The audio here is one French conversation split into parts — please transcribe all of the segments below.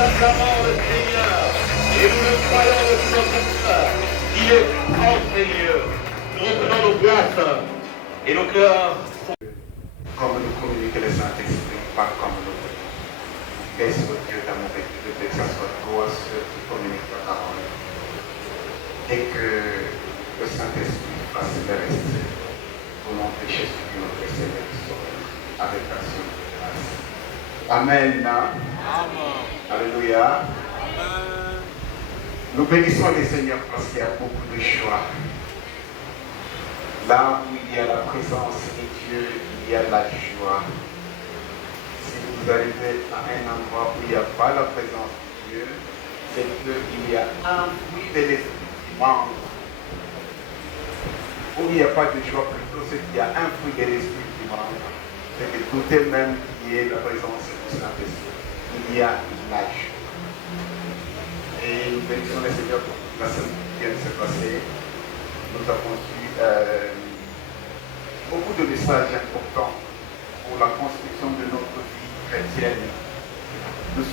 Acclamons le Seigneur et nous le croyons de tout notre cœur. Il est grand Seigneur. Nous reprenons nos places et nos cœurs. Comme nous communiquer le Saint-Esprit, pas comme nous. Laisse Dieu d'amour et de que ce soit toi ceux qui communiquent la parole. Et que le Saint-Esprit fasse le reste au nom de Jésus, notre Seigneur, avec l'action de grâce. Amen. Amen. Alléluia. Amen. Nous bénissons le Seigneur parce qu'il y a beaucoup de joie. Là où il y a la présence de Dieu, il y a la joie. Si vous arrivez à un endroit où il n'y a pas la présence de Dieu, c'est qu'il y a un fruit de l'esprit qui manque. Où il n'y a pas de joie, plutôt c'est qu'il y a un fruit de l'esprit qui manque. C'est que tout est même qui est la présence du Saint-Esprit. Il y a la joie. Et nous bénissons le Seigneur pour la semaine qui vient de se passer. Nous avons eu beaucoup de messages importants pour la construction de notre vie chrétienne. Nous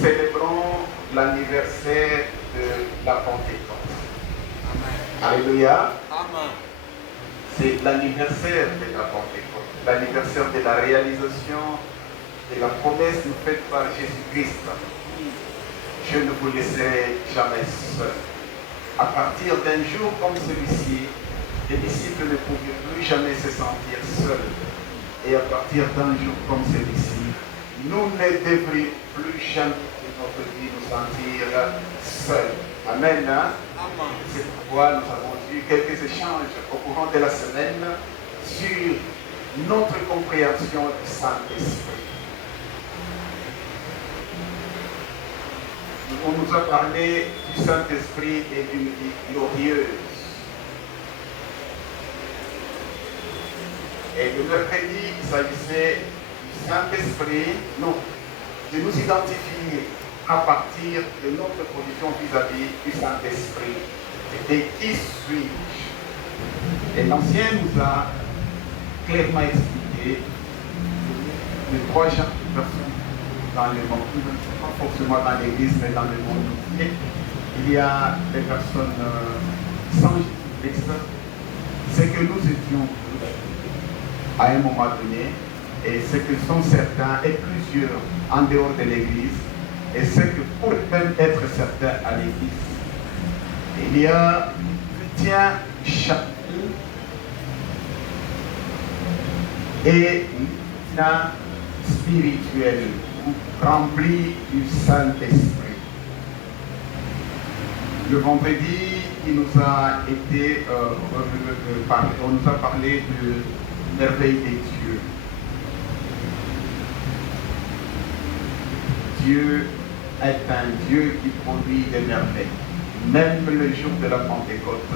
célébrons l'anniversaire de la Pentecôte. Alléluia. Amen. C'est l'anniversaire de la Pentecôte, l'anniversaire de la réalisation de la promesse faite par Jésus-Christ. Je ne vous laisserai jamais seul. À partir d'un jour comme celui-ci, les disciples ne pouvaient plus jamais se sentir seuls. Et à partir d'un jour comme celui-ci, nous ne devrions plus jamais de notre vie nous sentir seuls. Amen. Amen. C'est pourquoi nous avons eu quelques échanges au courant de la semaine sur notre compréhension du Saint-Esprit. On nous a parlé du Saint-Esprit et d'une vie glorieuse. Et le mercredi, il s'agissait du Saint-Esprit, non, de nous identifier à partir de notre position vis-à-vis du Saint-Esprit. C'était qui suis-je? Et l'Ancien nous a clairement expliqué les trois genres de personnes dans le monde, pas forcément dans l'Église, mais dans le monde entier. Il y a des personnes sans Jésus-Christ, c'est que nous étions à un moment donné, et ce que sont certains et plusieurs en dehors de l'Église, et ce que pour même être certains à l'Église. Il y a chrétiens chacun et chrétiens spirituels remplis du Saint-Esprit. Le vendredi, il nous a été on nous a parlé de merveille des dieux. Dieu est un Dieu qui produit des merveilles. Même le jour de la Pentecôte,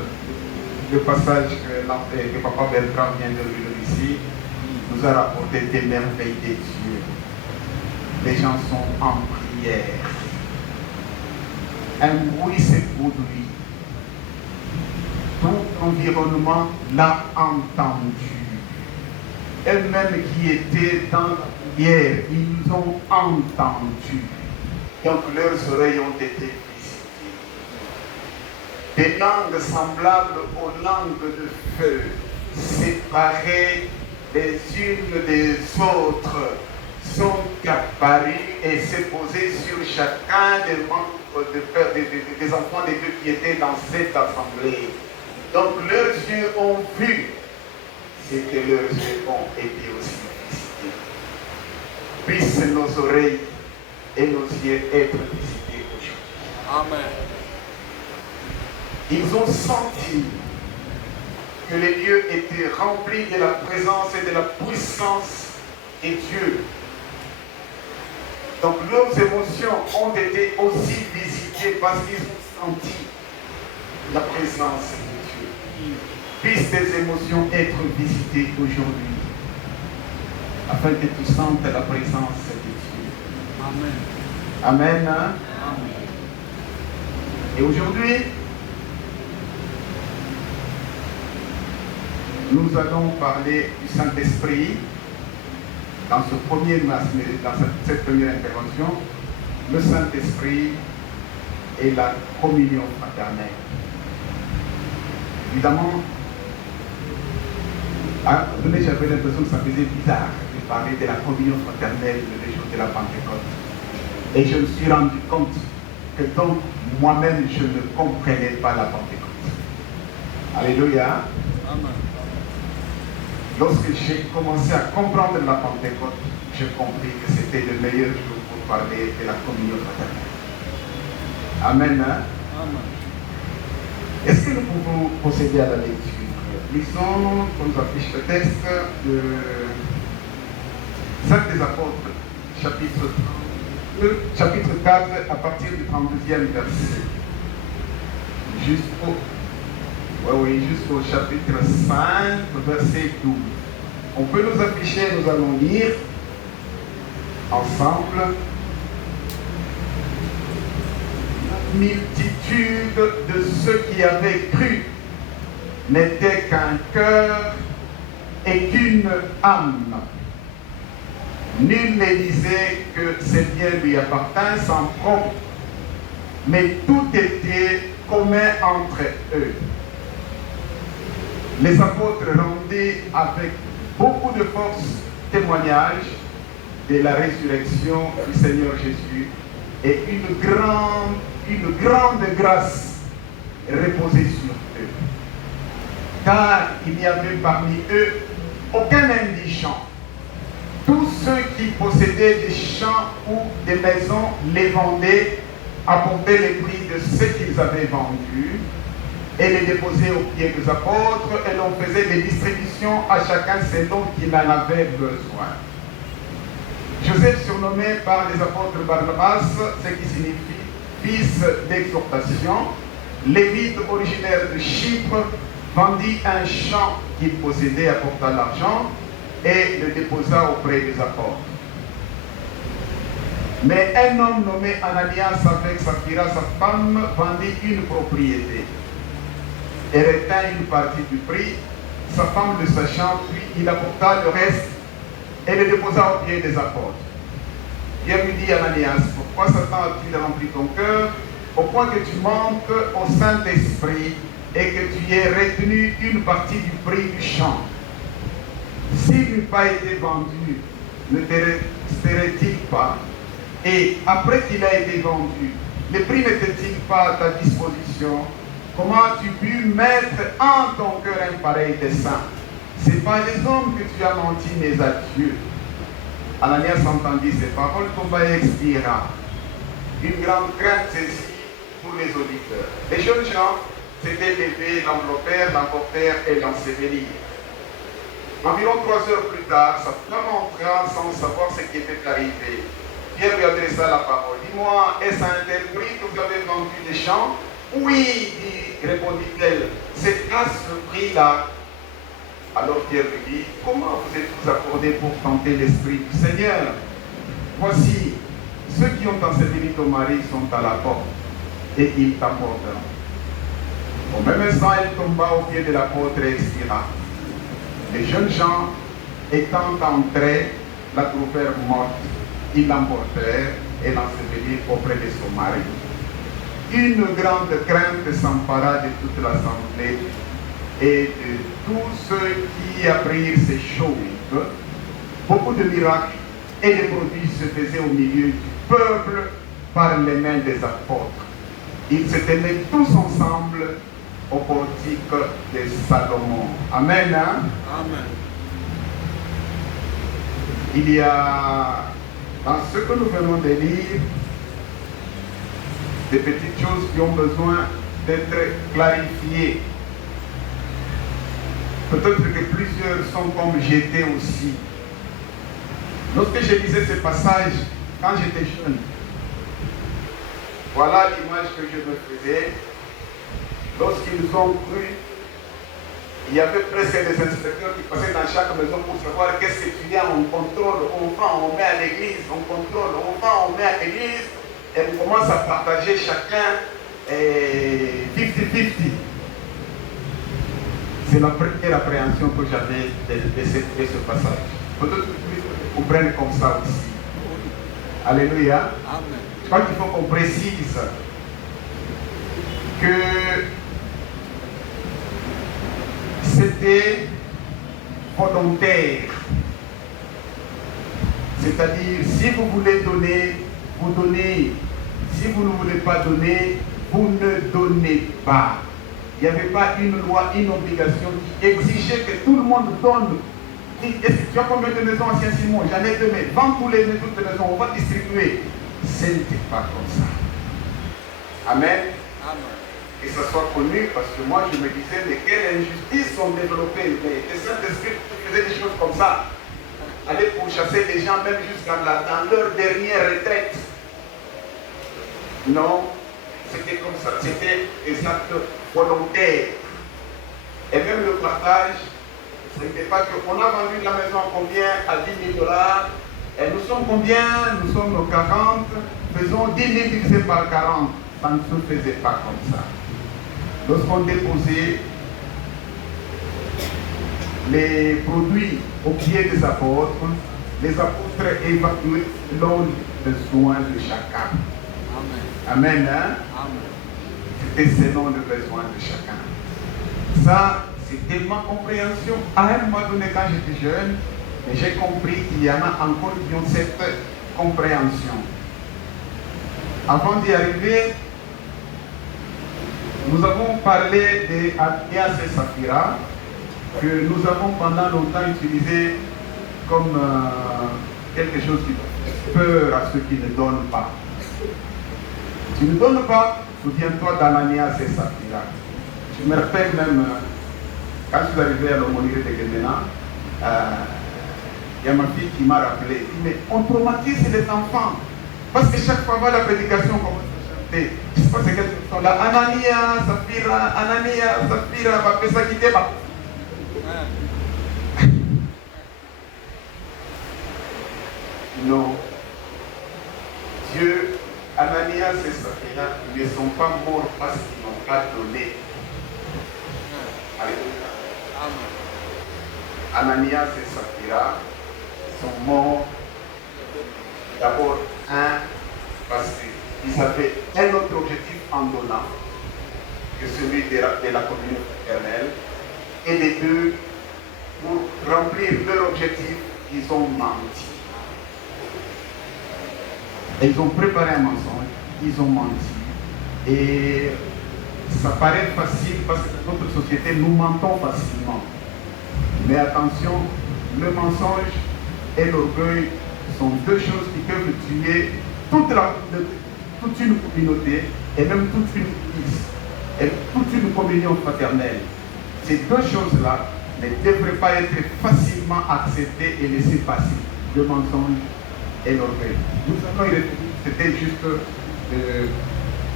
le passage que Papa Bertrand vient de lire ici, nous a rapporté des merveilles des dieux. Les gens sont en prière. Un bruit s'est produit. Tout l'environnement l'a entendu. Eux-mêmes qui étaient dans la prière, ils ont entendu. Donc leurs oreilles ont été visitées. Des langues semblables aux langues de feu, séparées les unes des autres, sont apparues et s'est posées sur chacun des membres des enfants des Dieu qui étaient dans cette assemblée. Donc leurs yeux ont vu ce que leurs yeux ont été aussi visités. Puissent nos oreilles et nos yeux être visités aujourd'hui. Amen. Ils ont senti que les lieux étaient remplis de la présence et de la puissance de Dieu. Donc leurs émotions ont été aussi visitées parce qu'ils ont senti la présence de Dieu. Puissent tes émotions être visitées aujourd'hui, afin que tu sentes la présence de Dieu. Amen. Amen. Amen. Et aujourd'hui, nous allons parler du Saint-Esprit dans cette première intervention, le Saint-Esprit et la communion fraternelle. Évidemment, à un moment donné, j'avais l'impression que ça faisait bizarre de parler de la communion fraternelle le jour de la Pentecôte. Et je me suis rendu compte que donc moi-même je ne comprenais pas la Pentecôte. Alléluia. Amen. Lorsque j'ai commencé à comprendre la Pentecôte, j'ai compris que c'était le meilleur jour pour parler de la communion fraternelle. Amen. Amen. Est-ce que nous pouvons procéder à la lecture? Lisons, comme nous affiche le texte, de 5 des Apôtres, chapitre 4, à partir du 32e verset, jusqu'au chapitre 5, verset 12. On peut nous afficher, nous allons lire ensemble. La multitude de ceux qui avaient cru n'était qu'un cœur et qu'une âme. Nul ne disait que ses biens lui appartinssent en propre, mais tout était commun entre eux. Les apôtres rendaient avec beaucoup de force témoignage de la résurrection du Seigneur Jésus, et une grande grâce reposait sur eux. Car il n'y avait parmi eux aucun indigent. Tous ceux qui possédaient des champs ou des maisons les vendaient, apportaient les prix de ce qu'ils avaient vendu et les déposaient aux pieds des apôtres, et l'on faisait des distributions à chacun selon qu'il en avait besoin. Joseph, surnommé par les apôtres Barnabas, ce qui signifie fils d'exhortation, lévite originaire de Chypre, vendit un champ qu'il possédait, apporta l'argent et le déposa auprès des apôtres. Mais un homme nommé Ananias avec Saphira, sa femme, vendit une propriété et retint une partie du prix, sa femme le sachant, puis il apporta le reste et le déposa aux pieds des apôtres. Pierre lui dit à Ananias, pourquoi Satan a-t-il rempli ton cœur au point que tu manques au Saint-Esprit et que tu aies retenu une partie du prix du champ? S'il n'eût pas été vendu, ne te resterait-il pas? Et après qu'il a été vendu, le prix n'était-il pas à ta disposition? Comment as-tu pu mettre en ton cœur un pareil dessein? C'est pas les hommes que tu as menti, mais à Dieu. Ananias entendit ces paroles, tomba et expira. Une grande crainte saisit pour les auditeurs. Les jeunes gens s'étaient levés, l'enveloppèrent, l'emportèrent et l'ensevelirent. Environ 3 heures plus tard, sa femme entra sans savoir ce qui était arrivé. Pierre lui adressa la parole. Dis-moi, est-ce à un tel prix que vous avez vendu des champs? Oui, répondit-elle, c'est à ce prix-là. Alors Pierre lui dit, comment vous êtes-vous accordés pour tenter l'Esprit du Seigneur? Voici, ceux qui ont enseveli ton mari sont à la porte, et ils t'apporteront. Au même instant, elle tomba au pied de l'apôtre et expira. Les jeunes gens, étant entrés, la trouvèrent morte. Ils l'emportèrent et l'ensevelirent auprès de son mari. Une grande crainte s'empara de toute l'assemblée et de tous ceux qui apprirent ces choses. Beaucoup de miracles et de prodiges se faisaient au milieu du peuple par les mains des apôtres. Ils se tenaient tous ensemble au portique de Salomon. Amen. Hein? Amen. Il y a dans ce que nous venons de lire des petites choses qui ont besoin d'être clarifiées. Peut-être que plusieurs sont comme j'étais aussi. Lorsque je lisais ce passage, quand j'étais jeune, voilà l'image que je me faisais. Lorsqu'ils ont cru, il y avait presque des inspecteurs qui passaient dans chaque maison pour savoir qu'est-ce que tu as. On contrôle, on vend, on met à l'église, on contrôle, on vend, on met à l'église. Et on commence à partager chacun 50-50. C'est la première appréhension que j'avais de ce passage. Peut-être que vous comprenez comme ça aussi. Alléluia. Amen. Je crois qu'il faut qu'on précise que c'était volontaire. C'est-à-dire, si vous voulez donner, vous donnez. Si vous ne voulez pas donner, vous ne donnez pas. Il n'y avait pas une loi, une obligation qui exigeait que tout le monde donne. Est-ce que tu as combien de maisons à Saint-Simon? J'en ai 2, mais vends toutes les maisons, on va distribuer. Ce n'était pas comme ça. Amen. Amen. Que ça soit connu, parce que moi je me disais, mais quelles injustices sont développées. Mais les Saint-Esprit faisaient des choses comme ça. Aller pourchasser les gens même jusqu'à dans leur dernière retraite. Non, c'était comme ça. C'était des actes volontaires. Et même le partage, ce n'était pas qu'on a vendu la maison combien à 10 000 $. Et nous sommes combien? Nous sommes 40. Faisons 10 000 divisé par 40. Ça ne se faisait pas comme ça. Lorsqu'on déposait les produits au pied des apôtres, les apôtres évacuaient selon le besoin de chacun. Amen. Amen. Hein? Amen. C'était selon le besoin de chacun. Ça, c'était ma compréhension. À un moment donné, quand j'étais jeune, j'ai compris qu'il y en a encore qui ont cette compréhension. Avant d'y arriver, nous avons parlé d'Anias et Saphira, que nous avons pendant longtemps utilisé comme quelque chose qui fait peur à ceux qui ne donnent pas. Tu ne donnes pas, souviens-toi d'Ananias et Saphira. Je me rappelle même, quand je suis arrivé à l'aumônerie de Guémena, il y a ma fille qui m'a rappelé, mais on traumatise les enfants. Parce que chaque fois, la prédication commence à chanter. Je ne sais pas c'est quelle chanson là. Ananias, Saphira, va faire ça quitter. Non. Dieu, Ananias et Saphira ne sont pas morts parce qu'ils n'ont pas donné. Alléluia. Ananias et Saphira sont morts d'abord, parce qu'ils avaient un autre objectif en donnant que celui de la communion éternelle, et les deux, pour remplir leur objectif, ils ont menti. Ils ont préparé un mensonge, ils ont menti. Et ça paraît facile parce que dans notre société, nous mentons facilement. Mais attention, le mensonge et l'orgueil sont deux choses qui peuvent tuer toute une communauté et même toute une église et toute une communion fraternelle. Ces deux choses-là ne devraient pas être facilement acceptées et laissées passer. Le mensonge et l'orgueil. Nous allons y revenir, c'était juste...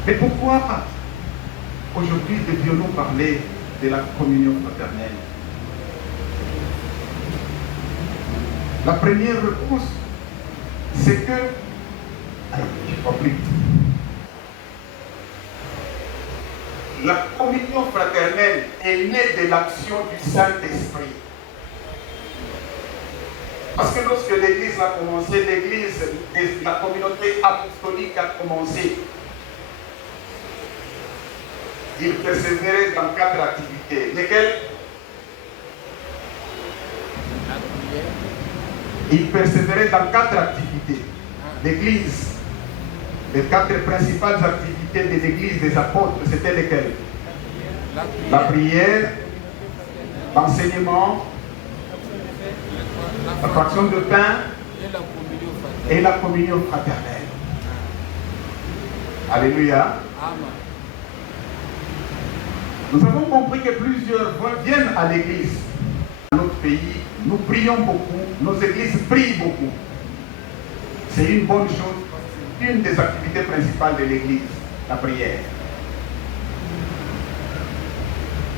mais pourquoi aujourd'hui devions-nous parler de la communion fraternelle? La première réponse, c'est que... j'ai compris. La communion fraternelle est née de l'action du Saint-Esprit. Parce que lorsque l'Église a commencé, la communauté apostolique a commencé, il persévérait dans 4 activités. Lesquelles? Il persévérait dans 4 activités. L'Église, les 4 principales activités de l'Église des apôtres, c'était lesquelles? La prière, l'enseignement, la fraction de pain et la communion fraternelle. Alléluia. Nous avons compris que plusieurs viennent à l'église. Dans notre pays, nous prions beaucoup, nos églises prient beaucoup. C'est une bonne chose, une des activités principales de l'église, la prière.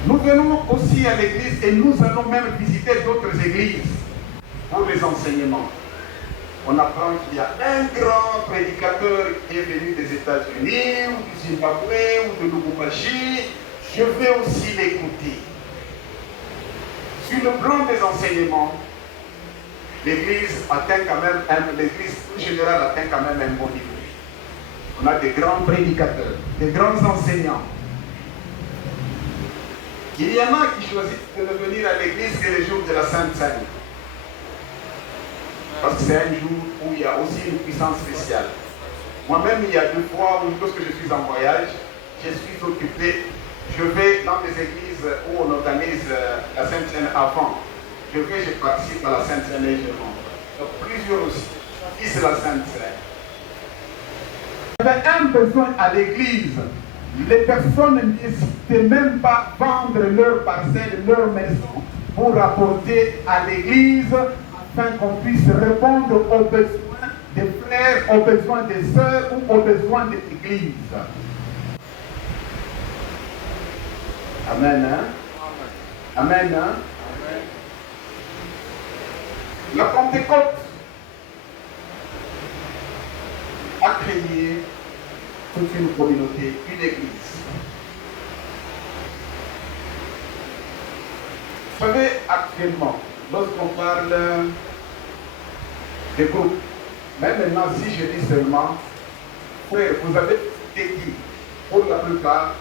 Nous venons aussi à l'église et nous allons même visiter d'autres églises pour les enseignements. On apprend qu'il y a un grand prédicateur qui est venu des États-Unis, ou du Zimbabwe, ou de Lubumbashi. Je vais aussi l'écouter. Sur le plan des enseignements, l'église atteint quand même, l'église générale atteint quand même un bon niveau. On a des grands prédicateurs, des grands enseignants. Il y en a qui choisissent de ne venir à l'église que les jours de la Sainte Seine. Parce que c'est un jour où il y a aussi une puissance spéciale. Moi-même, il y a 2 fois où, lorsque je suis en voyage, je suis occupé. Je vais dans des églises où on organise la Sainte Seine avant. Je participe à la Sainte Seine et je rentre. Donc plusieurs aussi. Qui c'est la Sainte Seine? Il y avait un besoin à l'église. Les personnes n'hésitaient même pas à vendre leurs parcelles, leurs maisons pour rapporter à l'église afin qu'on puisse répondre aux besoins des frères, aux besoins des sœurs ou aux besoins de l'église. Amen, hein? Amen, hein? Amen. La Pentecôte a créé toute une communauté, une église. Vous savez, actuellement, lorsqu'on parle des groupes, même maintenant, si je dis seulement, frère, vous avez été qui? Pour la plupart,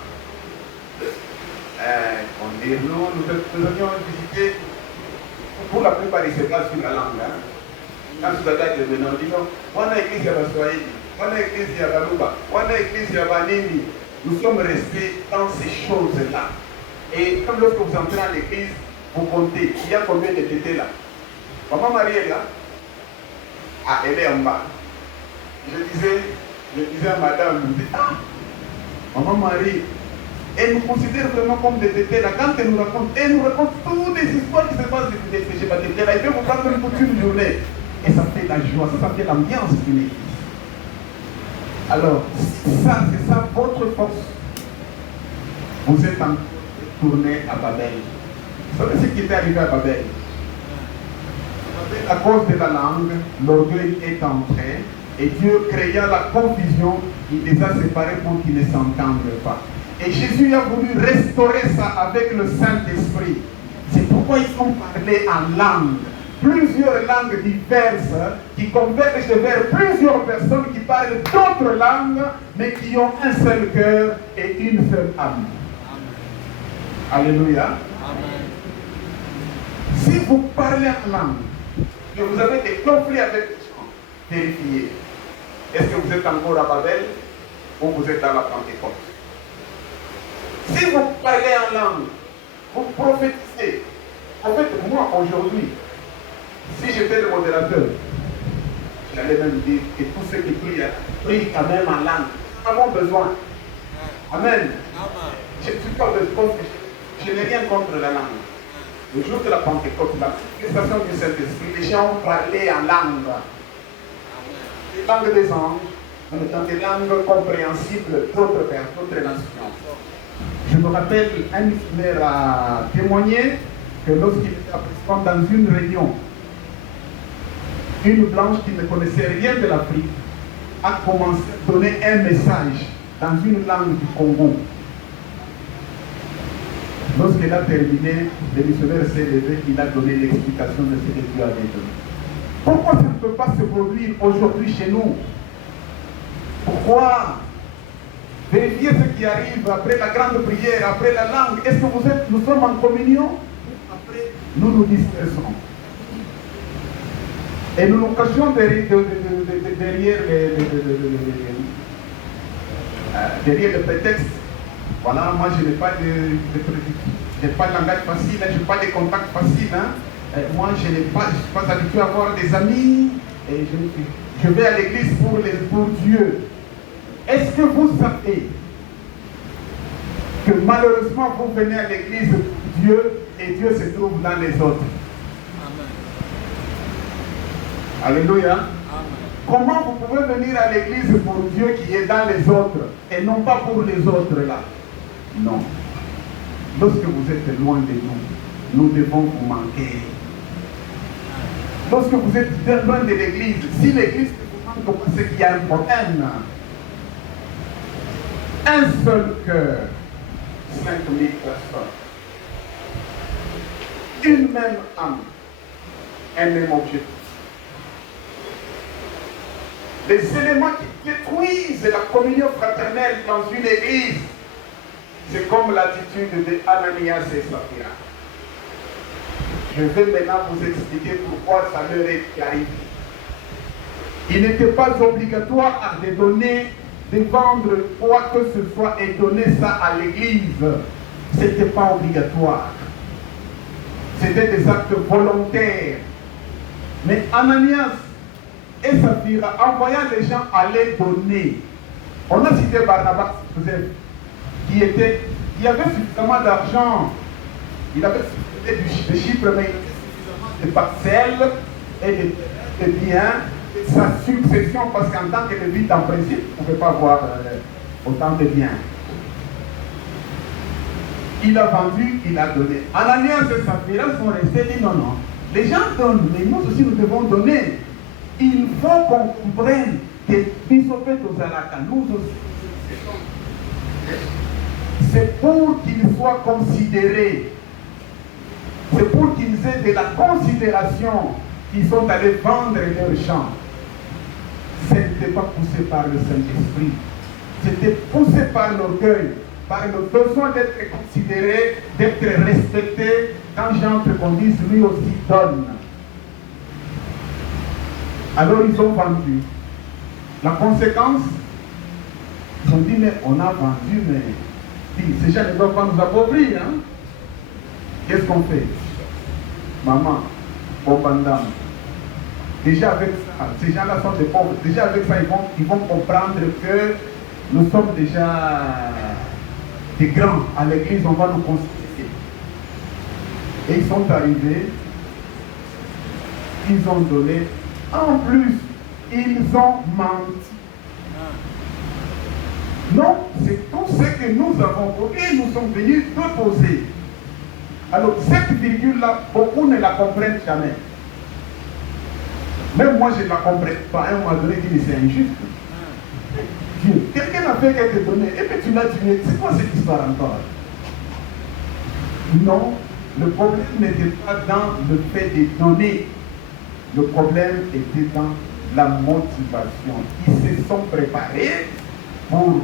on dit non, nous avions visité, pour la plupart, ils se basent sur la langue. Hein? Quand vous avez des venants, on dit non, on a église à la Swahili, on a église à Baluba, on a église à Banini. Nous sommes restés dans ces choses-là. Et comme lorsque vous entrez à l'église, vous comptez, il y a combien de tétés là? Maman Marie est là? Ah, elle est en bas. Je disais à madame, Maman Marie, elle nous considère vraiment comme des tétés là. Quand elle nous raconte toutes les histoires qui se passent des péchés baptisés là, elle peut vous prendre toute une journée. Et ça fait la joie, ça fait l'ambiance d'une église. Alors, ça, c'est ça votre force. Vous êtes tourné à Babel. Vous savez ce qui est arrivé à Babel? À cause de la langue, l'orgueil est entré et Dieu créa la confusion, il les a séparés pour qu'ils ne s'entendent pas. Et Jésus a voulu restaurer ça avec le Saint-Esprit. C'est pourquoi ils ont parlé en langue. Plusieurs langues diverses qui convergent vers plusieurs personnes qui parlent d'autres langues, mais qui ont un seul cœur et une seule âme. Amen. Alléluia. Amen. Si vous parlez en langue, que vous avez des conflits avec les gens, vérifiez. Est-ce que vous êtes encore à Babel ou vous êtes à la Pentecôte? Si vous parlez en langue, vous prophétisez. En fait, moi aujourd'hui, si j'étais le modérateur, j'allais même dire que tous ceux qui prient quand même en langue. Nous avons besoin. Amen. Je n'ai rien contre la langue. Le jour de la Pentecôte, la manifestation du Saint-Esprit, les gens parlaient en langue. Les langues des anges, en étant des langues compréhensibles d'autres nations. Je me rappelle, un missionnaire a témoigné que lorsqu'il était présent dans une réunion, une blanche qui ne connaissait rien de l'Afrique a commencé à donner un message dans une langue du Congo. Lorsqu'il a terminé, le missionnaire s'est levé, il a donné l'explication de ce que Dieu avait donné. Pourquoi ça ne peut pas se produire aujourd'hui chez nous? Pourquoi? Vérifiez ce qui arrive après la grande prière, après la langue. Est-ce que nous sommes en communion? Après, nous nous dispersons. Et nous nous cachons derrière le prétexte. Voilà, moi je n'ai pas de langage facile, je n'ai pas de contact facile. Hein. Moi je ne suis pas habitué à avoir des amis. Et je vais à l'église pour Dieu. Est-ce que vous savez que malheureusement vous venez à l'église pour Dieu et Dieu se trouve dans les autres? Amen. Alléluia. Amen. Comment vous pouvez venir à l'église pour Dieu qui est dans les autres et non pas pour les autres là? Non. lorsque vous êtes loin de nous, nous devons vous manquer. Lorsque vous êtes loin de l'église, si l'église vous manque, c'est qu'il y a un problème. Un seul cœur, 5000 personnes. Une même âme, un même objectif. Les éléments qui détruisent la communion fraternelle dans une église, c'est comme l'attitude de Ananias et Saphira. Je vais maintenant vous expliquer pourquoi ça leur est arrivé. Il n'était pas obligatoire de donner, de vendre quoi que ce soit et donner ça à l'église. Ce n'était pas obligatoire. C'était des actes volontaires. Mais Ananias et Saphira, en voyant les gens aller donner, on a cité Barnabas, qui avait suffisamment d'argent, il avait suffisamment de chiffres, mais il avait suffisamment de parcelles et de biens, sa succession, parce qu'en tant que lévite, en principe, on ne pouvait pas avoir autant de biens. Il a vendu, il a donné. Ananias et Saphira sont restés et dit non, les gens donnent, mais nous aussi nous devons donner. Il faut qu'on comprenne que nous aussi, c'est pour qu'ils soient considérés, c'est pour qu'ils aient de la considération qu'ils sont allés vendre leur champ. Ce n'était pas poussé par le Saint-Esprit, c'était poussé par l'orgueil, par le besoin d'être considéré, d'être respecté. Quand j'entre, qu'on dise lui aussi donne. Alors ils ont vendu. La conséquence, ils ont dit mais on a vendu, mais ces gens ne doivent pas nous appauvrir. Hein? Qu'est-ce qu'on fait? Maman, bon bandam. Déjà avec ça, ces gens-là sont des pauvres. Déjà avec ça, ils vont comprendre que nous sommes déjà des grands. À l'église, on va nous considérer. Et ils sont arrivés, ils ont donné. En plus, ils ont menti. Non, c'est tout ce que nous avons posé. Nous sommes venus proposer. Alors, cette virgule-là, beaucoup ne la comprennent jamais. Même moi, je ne la comprends pas. À un moment donné, je dis, mais c'est injuste. Dieu, quelqu'un a fait quelque donné, et puis tu l'as tué. C'est quoi cette histoire encore? Non, le problème n'était pas dans le fait de donner. Le problème était dans la motivation. Ils se sont préparés pour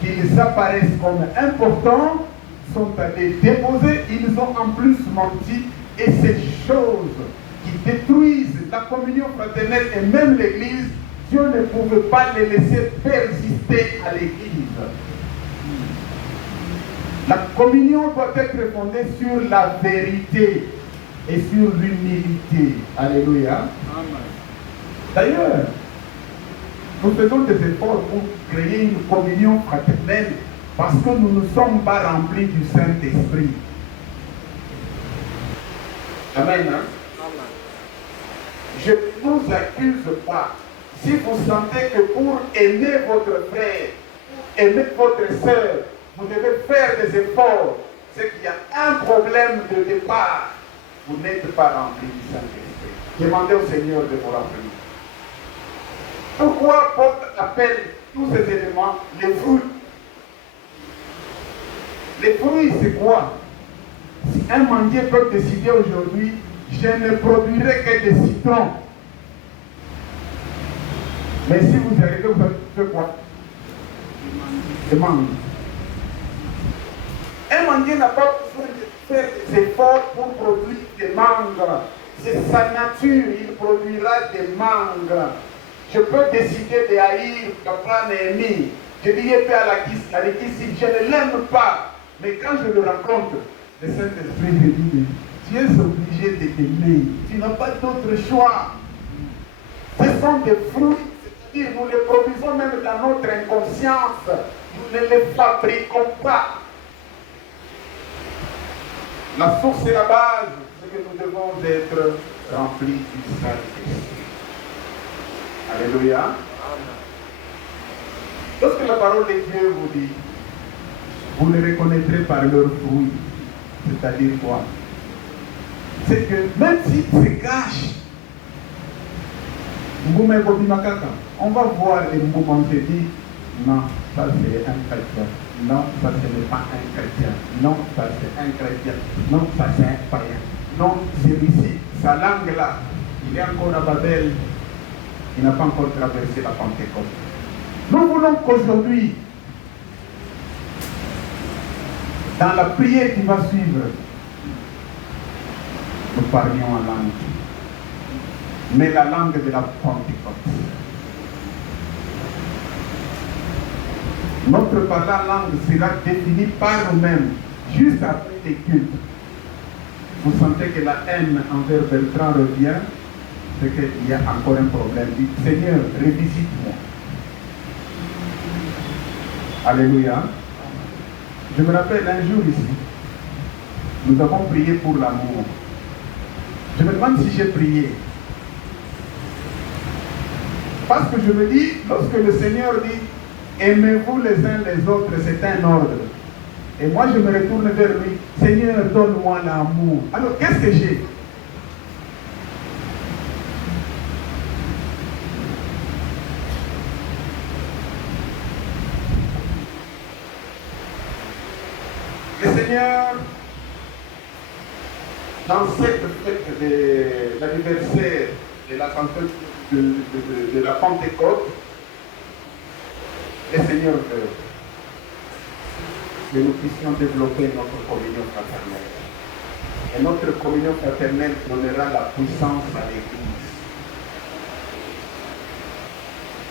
qu'ils apparaissent comme importants, sont allés déposer, ils ont en plus menti, et ces choses qui détruisent la communion fraternelle et même l'Église, Dieu ne pouvait pas les laisser persister à l'Église. La communion doit être fondée sur la vérité et sur l'humilité. Alléluia. D'ailleurs, nous faisons des efforts pour créer une communion fraternelle parce que nous ne sommes pas remplis du Saint-Esprit. Amen. Hein? Je ne vous accuse pas. Si vous sentez que pour aimer votre frère, pour aimer votre soeur, vous devez faire des efforts, c'est qu'il y a un problème de départ. Vous n'êtes pas rempli du Saint-Esprit. Demandez au Seigneur de vous remplir. Pourquoi Paul appelle tous ces éléments les fruits? Les fruits, c'est quoi? Si un mendier peut décider aujourd'hui, je ne produirai que des citrons. Mais si vous arrivez, vous faites quoi? Des mangues. Un mendier n'a pas besoin de faire des efforts pour produire des mangues. C'est sa nature, il produira des mangues. Je peux décider de haïr Capran et Emi. Je dis à l'église, je ne l'aime pas. Mais quand je le rencontre, le Saint-Esprit me dit, tu es obligé de t'aimer. Tu n'as pas d'autre choix. Ce sont des fruits, c'est-à-dire nous les produisons même dans notre inconscience. Nous ne les fabriquons pas. La source et la base, c'est que nous devons être remplis du Saint-Esprit. Alléluia. Lorsque la parole de Dieu vous dit, Vous les reconnaîtrez par leurs fruits. C'est-à-dire quoi? C'est que même s'ils se cachent, on va voir les mouvements qui disent non, ça c'est un chrétien. Non, ça ce n'est pas un chrétien. Non, ça c'est un chrétien. Non, ça c'est un païen. Non, celui-ci, sa langue là, il est encore à Babel. Il n'a pas encore traversé la Pentecôte. Nous voulons qu'aujourd'hui, dans la prière qui va suivre, nous parlions en langue. Mais la langue de la Pentecôte. Notre parler langue sera définie par nous-mêmes, juste après les cultes. Vous sentez que la haine envers Bertrand revient, c'est qu'il y a encore un problème. Dites, Seigneur, revisite-moi. Alléluia. Je me rappelle un jour ici, nous avons prié pour l'amour. Je me demande si j'ai prié. Parce que je me dis, lorsque le Seigneur dit, aimez-vous les uns les autres, c'est un ordre. Et moi je me retourne vers lui, Seigneur, donne-moi l'amour. Alors qu'est-ce que j'ai? Le Seigneur, dans cette fête de l'anniversaire de l'ascension de la Pentecôte, le Seigneur veut que nous puissions développer notre communion fraternelle. Et notre communion fraternelle donnera la puissance à l'Église.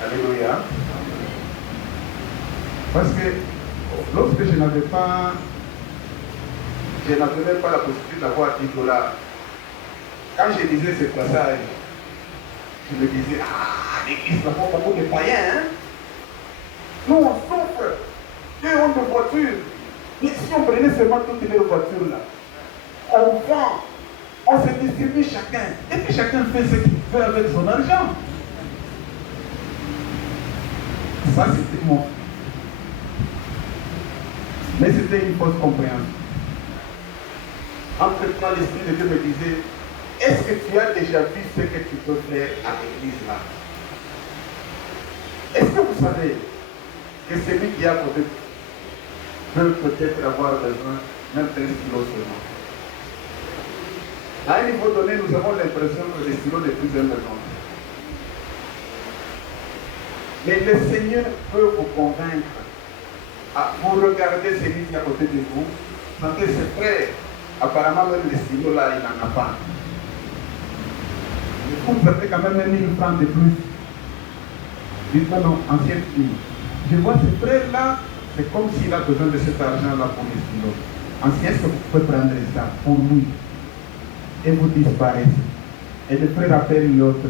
Alléluia. Parce que lorsque je n'avais même pas la possibilité d'avoir 10 $. Quand je lisais ce passage, je me disais, l'église n'a pas beaucoup de païens, hein? Nous on souffre, eux ont des voitures. Mais si on prenait seulement toutes les voitures là, on vend, on se distribue chacun, et puis chacun fait ce qu'il veut avec son argent. Ça c'était mon. Mais c'était une fausse compréhension. Entre-temps, l'Esprit de Dieu me disait, est-ce que tu as déjà vu ce que tu peux faire à l'église là? Est-ce que vous savez que celui qui a côté peut peut-être avoir besoin d'un 13 kilos seulement? À un niveau donné, nous avons l'impression que les stylos n'est plus un besoin. Mais le Seigneur peut vous convaincre. Vous regardez celui qui est à côté de vous, sentez ses frères. Apparemment, même les stylos là, il n'en a pas. Vous avez quand même 1000 francs de plus. Dites-moi non, ancienne fille. Je vois ce frère-là, c'est comme s'il a besoin de cet argent-là pour les stylos. Ancien, est-ce que vous pouvez prendre ça pour lui? Et vous disparaissez. Et le frère appelle l'autre.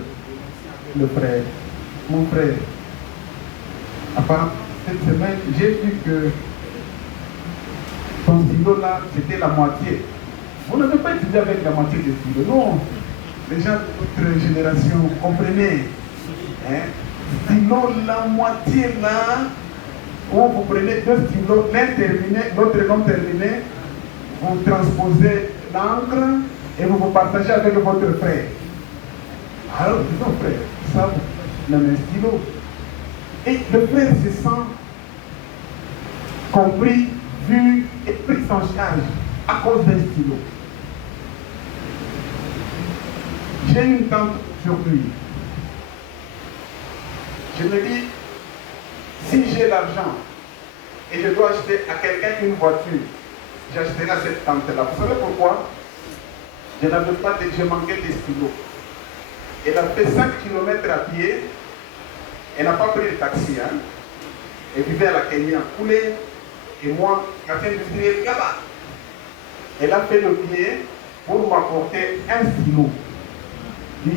Le frère. Mon frère. Apparemment, cette semaine, j'ai vu que ton stylo là, c'était la moitié. Vous n'avez pas étudié avec la moitié des stylos. Non. Les gens de notre génération, comprenez. Hein? Stylo, la moitié là, où vous prenez deux stylos, l'un terminé, l'autre non terminé, vous transposez l'encre et vous vous partagez avec votre frère. Alors, disons frère, ça, vous avez un stylo. Et le frère se sent compris, vu et pris en charge à cause d'un stylo. J'ai une tante aujourd'hui. Je me dis, si j'ai l'argent et je dois acheter à quelqu'un une voiture, j'achèterai à cette tante-là. Vous savez pourquoi? Je n'avais pas je manquais de stylos. Elle a fait 5 km à pied. Elle n'a pas pris le taxi. Hein? Elle vivait à la Kenya, Poulet. Et moi, quartier industriel, là-bas. Elle a fait le pied pour m'apporter un stylo. Nous,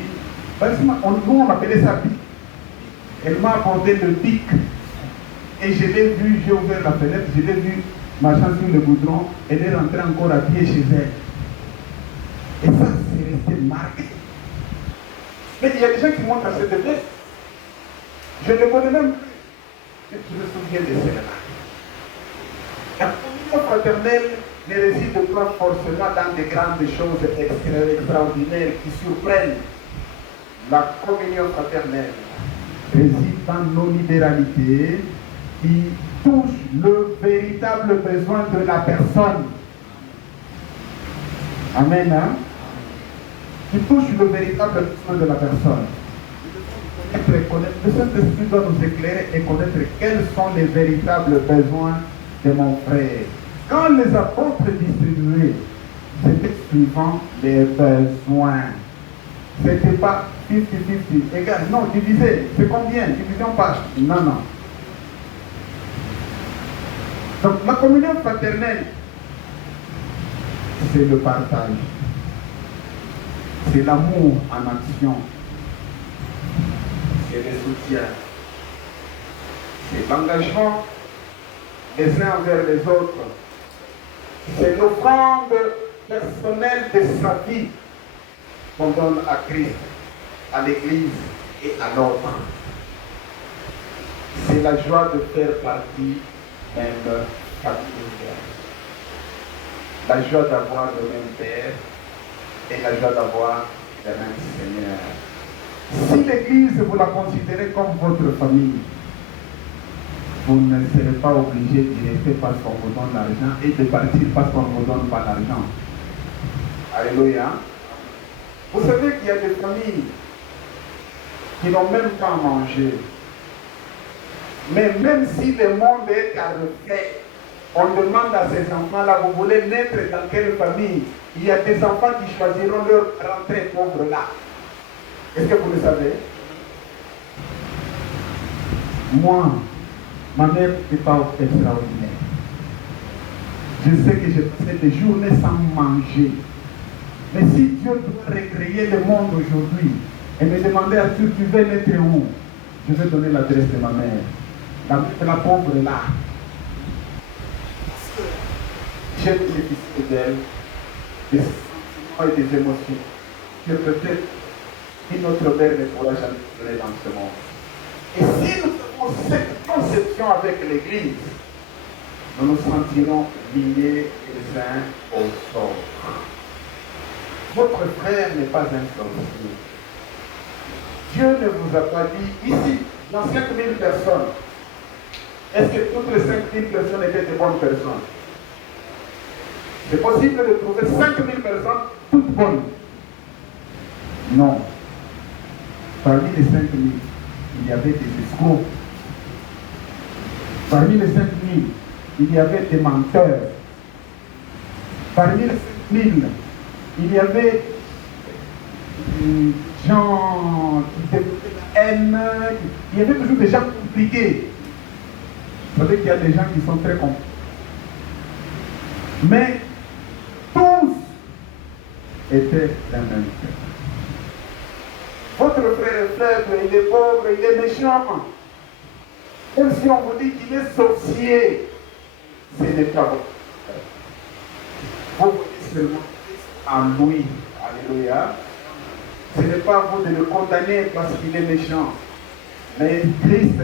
on appelait ça bic. Elle m'a apporté le bic. Et je l'ai vu, j'ai ouvert la fenêtre, je l'ai vu marchant sur le goudron. Elle est rentrée encore à pied chez elle. Et ça, c'est resté marqué. Mais il y a des gens qui montrent à cette veste. Je ne le connais même plus. Je me souviens de celle-là. La fraternelle ne réside pas forcément dans des grandes choses extraordinaires qui surprennent. La communion fraternelle réside dans nos libéralités qui touchent le véritable besoin de la personne. Amen. Hein? Qui touchent le véritable besoin de la personne. Le Saint-Esprit doit nous éclairer et connaître quels sont les véritables besoins de mon frère. Quand les apôtres distribuaient, c'était suivant les besoins. Ce n'était pas 50-50, égal. Non, diviser. C'est combien? Division par. Non, non. Donc la communion fraternelle, c'est le partage. C'est l'amour en action. C'est le soutien. C'est l'engagement les uns envers les autres. C'est l'offrande personnelle de sa vie qu'on donne à Christ, à l'Église et à l'autre. C'est la joie de faire partie d'une famille. La joie d'avoir le même Père et la joie d'avoir le même Seigneur. Si l'Église, vous la considérez comme votre famille, vous ne serez pas obligé d'y rester parce qu'on vous donne l'argent et de partir parce qu'on ne vous donne pas l'argent. Alléluia. Vous savez qu'il y a des familles qui n'ont même pas mangé. Mais même si le monde est à reflet, on demande à ces enfants-là, vous voulez naître dans quelle famille? Il y a des enfants qui choisiront leur rentrée pauvre là. Est-ce que vous le savez? Moi, ma mère n'est pas extraordinaire. Je sais que j'ai passé des journées sans manger. Mais si Dieu doit recréer le monde aujourd'hui et me demander à Dieu, tu veux naître où? Je vais donner l'adresse de ma mère. La pauvre est là. J'ai bénéficié d'elle, des sentiments et des émotions que peut-être une autre mère ne pourra jamais donner dans ce monde. Et si nous avons cette conception avec l'Église, nous nous sentirons liés les uns aux autres. Votre frère n'est pas un sorcier. Dieu ne vous a pas dit, ici, dans 5000 personnes, est-ce que toutes les 5000 personnes étaient de bonnes personnes? C'est possible de trouver 5000 personnes toutes bonnes. Non. Parmi les 5000, il y avait des escrocs. Parmi les 5000, il y avait des menteurs. Parmi les 5000, il y avait des gens qui développaient la haine. Il y avait toujours des gens compliqués. Vous savez qu'il y a des gens qui sont très compliqués. Mais tous étaient la même chose. Votre frère est faible, il est pauvre, il est méchant. Même si on vous dit qu'il est sorcier, ce n'est pas votre frère. Vous voyez seulement en lui. Alléluia. Ce n'est pas à vous de le condamner parce qu'il est méchant. Mais Christ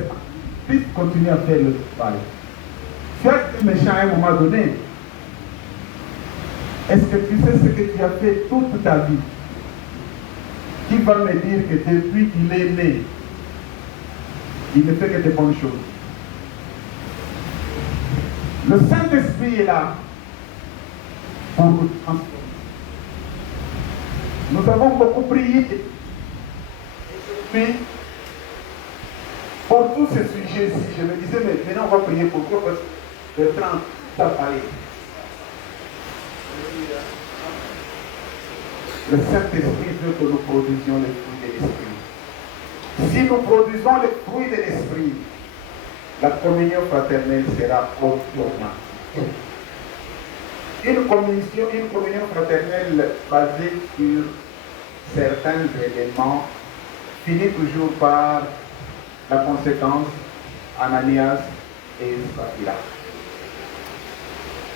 continue à faire le travail. Tu as été méchant à un moment donné. Est-ce que tu sais ce que tu as fait toute ta vie? Qui va me dire que depuis qu'il est né, il ne fait que des bonnes choses? Le Saint-Esprit est là pour nous transformer. Nous avons beaucoup prié. Et puis, pour tous ces sujets-ci, je me disais, mais maintenant on va prier pour quoi? Parce que le 30, ça parlé. Le Saint-Esprit veut que nous produisions les fruits de l'Esprit. Si nous produisons les fruits de l'Esprit, la communion fraternelle sera automatique. Une communion fraternelle basée sur certains éléments finit toujours par la conséquence Ananias et Saphira.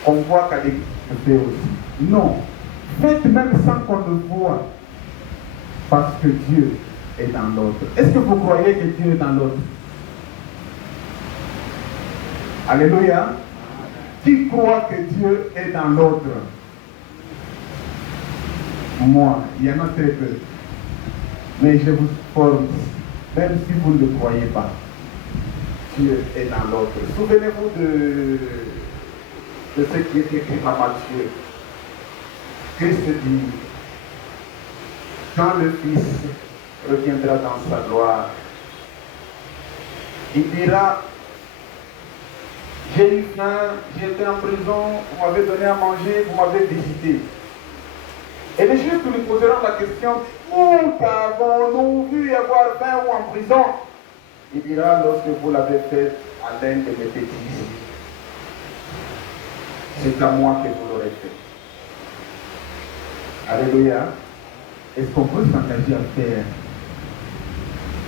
On voit qu'à l'Église le fait aussi. Non. Faites même sans qu'on le voie, parce que Dieu est dans l'autre. Est-ce que vous croyez que Dieu est dans l'autre? Alléluia. Qui croit que Dieu est dans l'autre? Moi, il y en a très peu. Mais je vous forme, même si vous ne le croyez pas, Dieu est dans l'autre. Souvenez-vous de ce qui est écrit par Matthieu. Christ dit, quand le Fils reviendra dans sa gloire, il dira, j'ai eu faim, j'ai été en prison, vous m'avez donné à manger, vous m'avez visité. Et les Juifs lui poseront la question, où avons-nous vu avoir faim ou en prison? Il dira, lorsque vous l'avez fait à l'un de mes petits, c'est à moi que vous l'aurez fait. Alléluia. Est-ce qu'on peut s'engager à faire?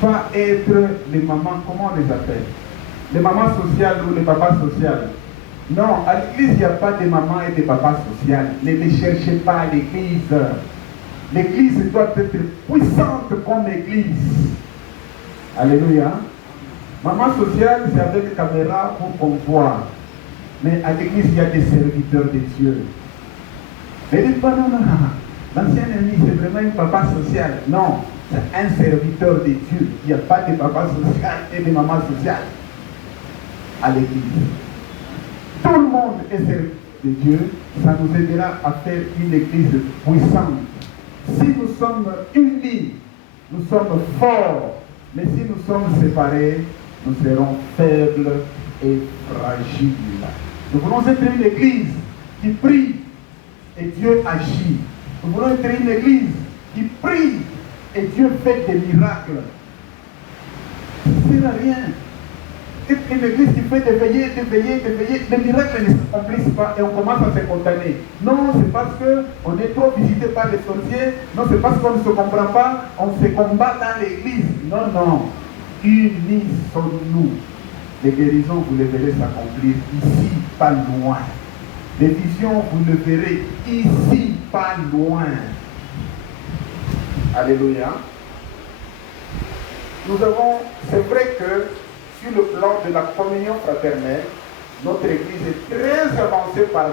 Pas être les mamans, comment on les appelle? Les mamans sociales ou les papas sociales? Non, à l'église, il n'y a pas de mamans et de papas sociales. Ne les cherchez pas à l'église. L'église doit être puissante comme l'église. Alléluia. Maman sociale, c'est avec caméra pour qu'on voit. Mais à l'église, il y a des serviteurs de Dieu. Ne dites pas non. L'ancien ami, c'est vraiment une papa sociale. Non, c'est un serviteur de Dieu. Il n'y a pas de papa social et de maman sociale à l'église. Tout le monde est serviteur de Dieu. Ça nous aidera à faire une église puissante. Si nous sommes unis, nous sommes forts. Mais si nous sommes séparés, nous serons faibles et fragiles. Nous voulons être une église qui prie et Dieu agit. Nous voulons être une église qui prie et Dieu fait des miracles. Ça ne sert à rien. Être une église qui fait des veillées, les miracles ne s'accomplissent pas et on commence à se condamner. Non, c'est parce qu'on est trop visité par les sorciers. Non, c'est parce qu'on ne se comprend pas. On se combat dans l'église. Non. Unissons-nous. Les guérisons, vous les verrez s'accomplir ici, pas loin. Les visions, vous le verrez ici, pas loin. Alléluia. C'est vrai que sur le plan de la communion fraternelle, notre église est très avancée par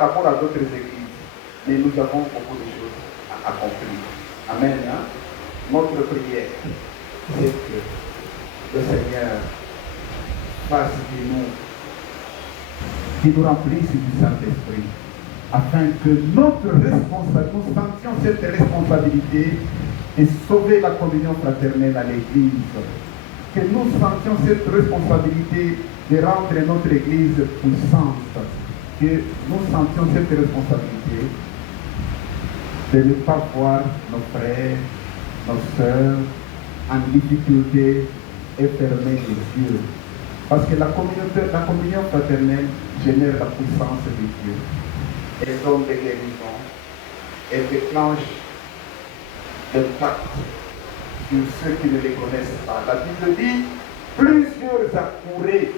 rapport à d'autres églises. Mais nous avons beaucoup de choses à accomplir. Amen. Hein? Notre prière, c'est que le Seigneur fasse qui nous remplisse du Saint-Esprit, afin que nous sentions cette responsabilité de sauver la communion fraternelle à l'Église, que nous sentions cette responsabilité de rendre notre Église puissante, que nous sentions cette responsabilité de ne pas voir nos frères, nos sœurs en difficulté et fermer les yeux. Parce que la communion fraternelle génère la puissance de Dieu. Elle donne des guérisons. Elle déclenche des pactes sur ceux qui ne les connaissent pas. La Bible dit, plusieurs accouraient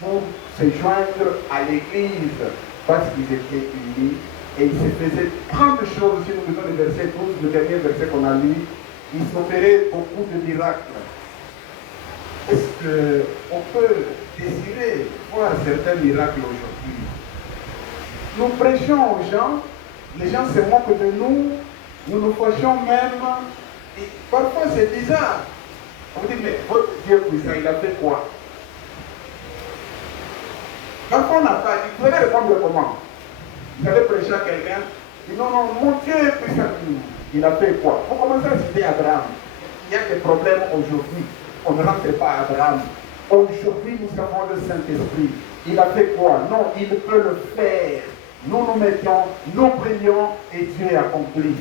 pour se joindre à l'église parce qu'ils étaient unis et ils se faisaient tant de choses. Si nous lisons le verset 12, le dernier verset qu'on a lu, ils s'opéraient beaucoup de miracles. Est-ce qu'on peut désirer voir certains miracles aujourd'hui? Nous prêchons aux gens, les gens se moquent de nous, nous nous fâchons même, et parfois c'est bizarre. On dit, mais votre Dieu puissant, il a fait quoi? Parfois on n'a pas dit, vous allez répondre comment? Vous allez prêcher à quelqu'un, il dit, non, mon Dieu est puissant, il a fait quoi? Vous commencez à citer Abraham. Il y a des problèmes aujourd'hui. On ne rentre pas à Abraham. Aujourd'hui, nous avons le Saint-Esprit. Il a fait quoi? Non, il peut le faire. Nous nous mettons, nous prions et Dieu accomplit.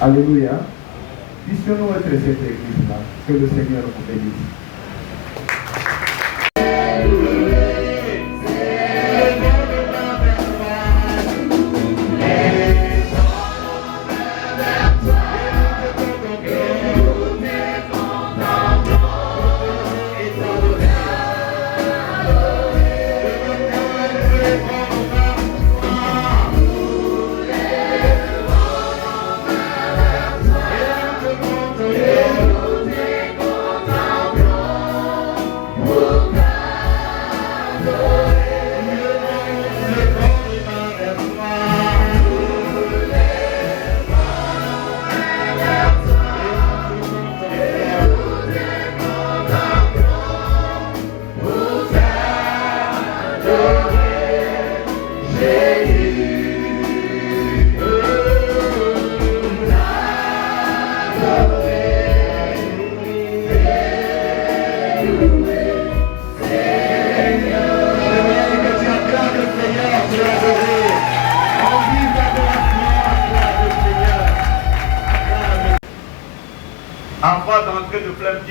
Alléluia. Puissions-nous être cette église-là. Que le Seigneur vous bénisse.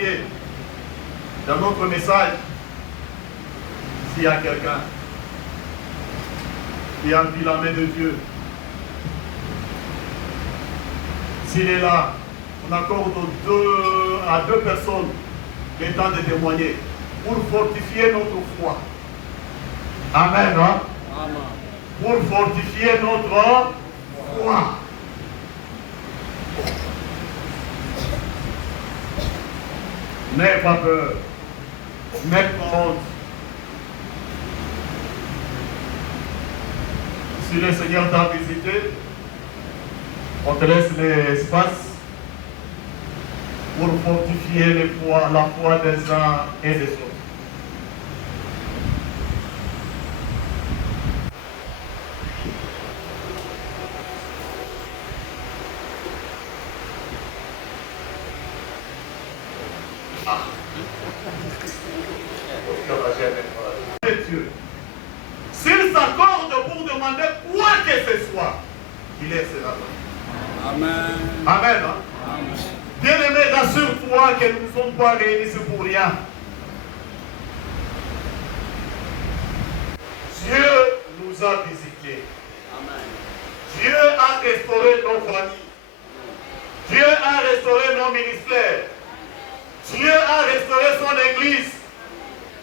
fortifier dans notre message. S'il y a quelqu'un qui a vu la main de Dieu, s'il est là, on accorde à deux personnes le temps de témoigner pour fortifier notre foi. Amen. Hein? Amen. Pour fortifier notre foi. N'aie pas peur. N'aie pas honte. Si le Seigneur t'a visité, on te laisse l'espace pour fortifier la foi des uns et des autres. Dieu. S'il s'accorde pour demander quoi que ce soit, il est cela. Amen. Amen. Hein? Amen. Bien-aimé, rassure-toi que nous ne sommes pas réunis pour rien. Dieu nous a visités. Amen. Dieu a restauré nos familles. Dieu a restauré nos ministères. Dieu a restauré son église.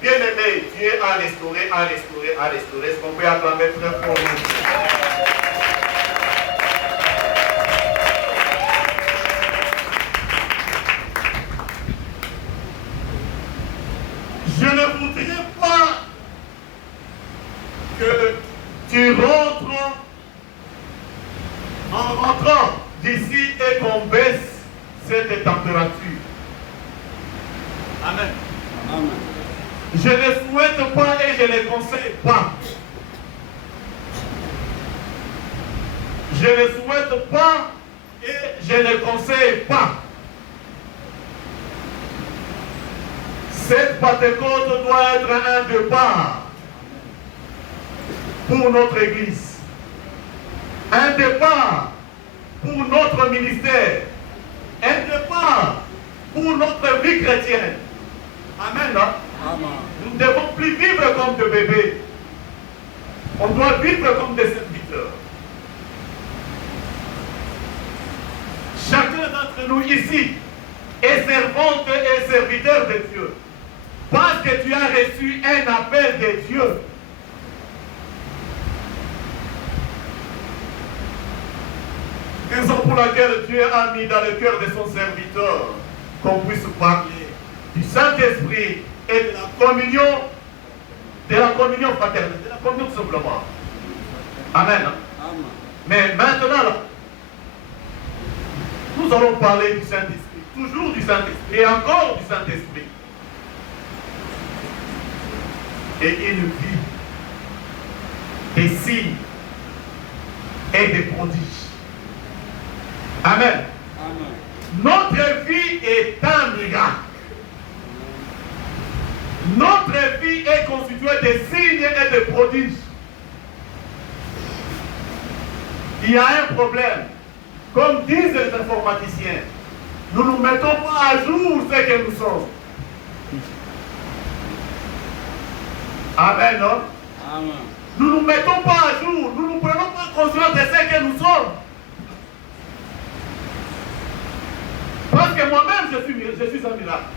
Bien-aimé, Dieu a restauré. Est-ce qu'on peut acclamer très fort? Je ne voudrais pas que tu rentres en rentrant d'ici et qu'on baisse cette température. Amen. Amen. Je ne souhaite pas et je ne conseille pas. Je ne souhaite pas et je ne conseille pas. Cette Pentecôte doit être un départ pour notre Église. Un départ pour notre ministère. Un départ pour notre vie chrétienne. Amen. Hein? Amen. Nous ne devons plus vivre comme des bébés. On doit vivre comme des serviteurs. Chacun d'entre nous ici est servante et serviteur de Dieu. Parce que tu as reçu un appel de Dieu. Raison pour laquelle Dieu a mis dans le cœur de son serviteur qu'on puisse parler du Saint-Esprit et de la communion fraternelle, de la communion tout simplement. Amen. Amen. Mais maintenant, là, nous allons parler du Saint-Esprit, toujours du Saint-Esprit et encore du Saint-Esprit. Et une vie des signes et des prodiges. Amen. Amen. Notre vie est un miracle. Notre vie est constituée de signes et de prodiges. Il y a un problème. Comme disent les informaticiens, nous ne mettons pas à jour ce que nous sommes. Amen, non? Amen. Nous ne nous mettons pas à jour. Nous ne prenons pas conscience de ce que nous sommes. Parce que moi-même, je suis un miracle.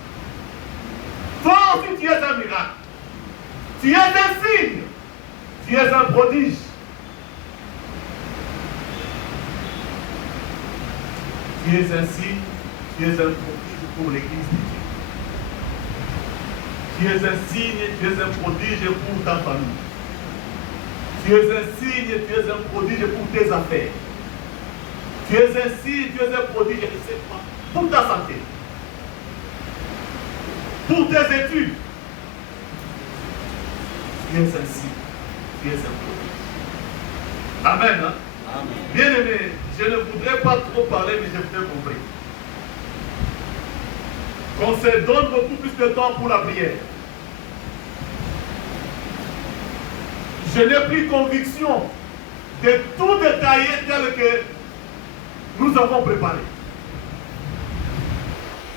Toi aussi, tu es un miracle. Tu es un signe. Tu es un prodige. Tu es un signe, tu es un prodige pour l'Église de Dieu. Tu es un signe, tu es un prodige pour ta famille. Tu es un signe, tu es un prodige pour tes affaires. Tu es un signe, tu es un prodige, je ne sais pas, pour ta santé. Pour tes études. Tu es un signe, tu es un prodige. Amen. Hein? Amen. Bien aimé, je ne voudrais pas trop parler, mais je vous ai compris. Qu'on se donne beaucoup plus de temps pour la prière. Je n'ai plus conviction de tout détailler tel que nous avons préparé.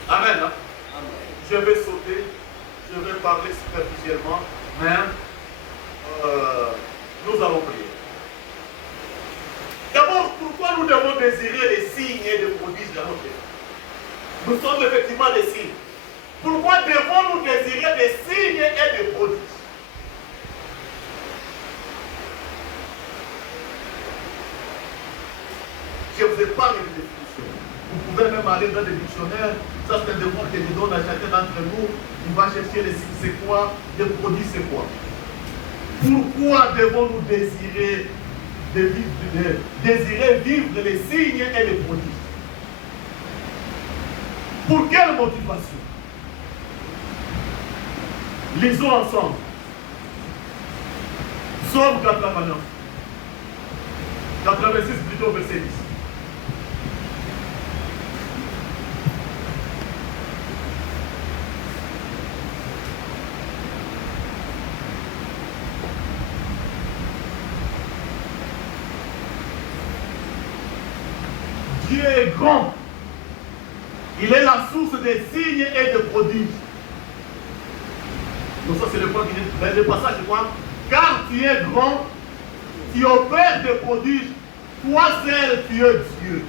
Amen. Hein? je vais sauter, je vais parler superficiellement, mais nous allons prier. D'abord, pourquoi nous devons désirer les signes et les prodiges dans notre vie? Nous sommes effectivement des signes. Pourquoi devons-nous désirer des signes et des prodiges? Je vous épargne une définition. Vous pouvez même aller dans les dictionnaires. Ça, c'est un devoir que je donne à chacun d'entre nous. Il va chercher les signes, c'est quoi? Les prodiges, c'est quoi? Pourquoi devons-nous désirer vivre les signes et les prodiges? Pour quelle motivation? Lisons ensemble. Psaume 89. 86 plutôt, verset 10. Dieu est grand. Il est la source des signes et des prodiges. Donc ça c'est le point qui est le passage, je crois. Car tu es grand, tu opères des prodiges, toi seul tu es Dieu.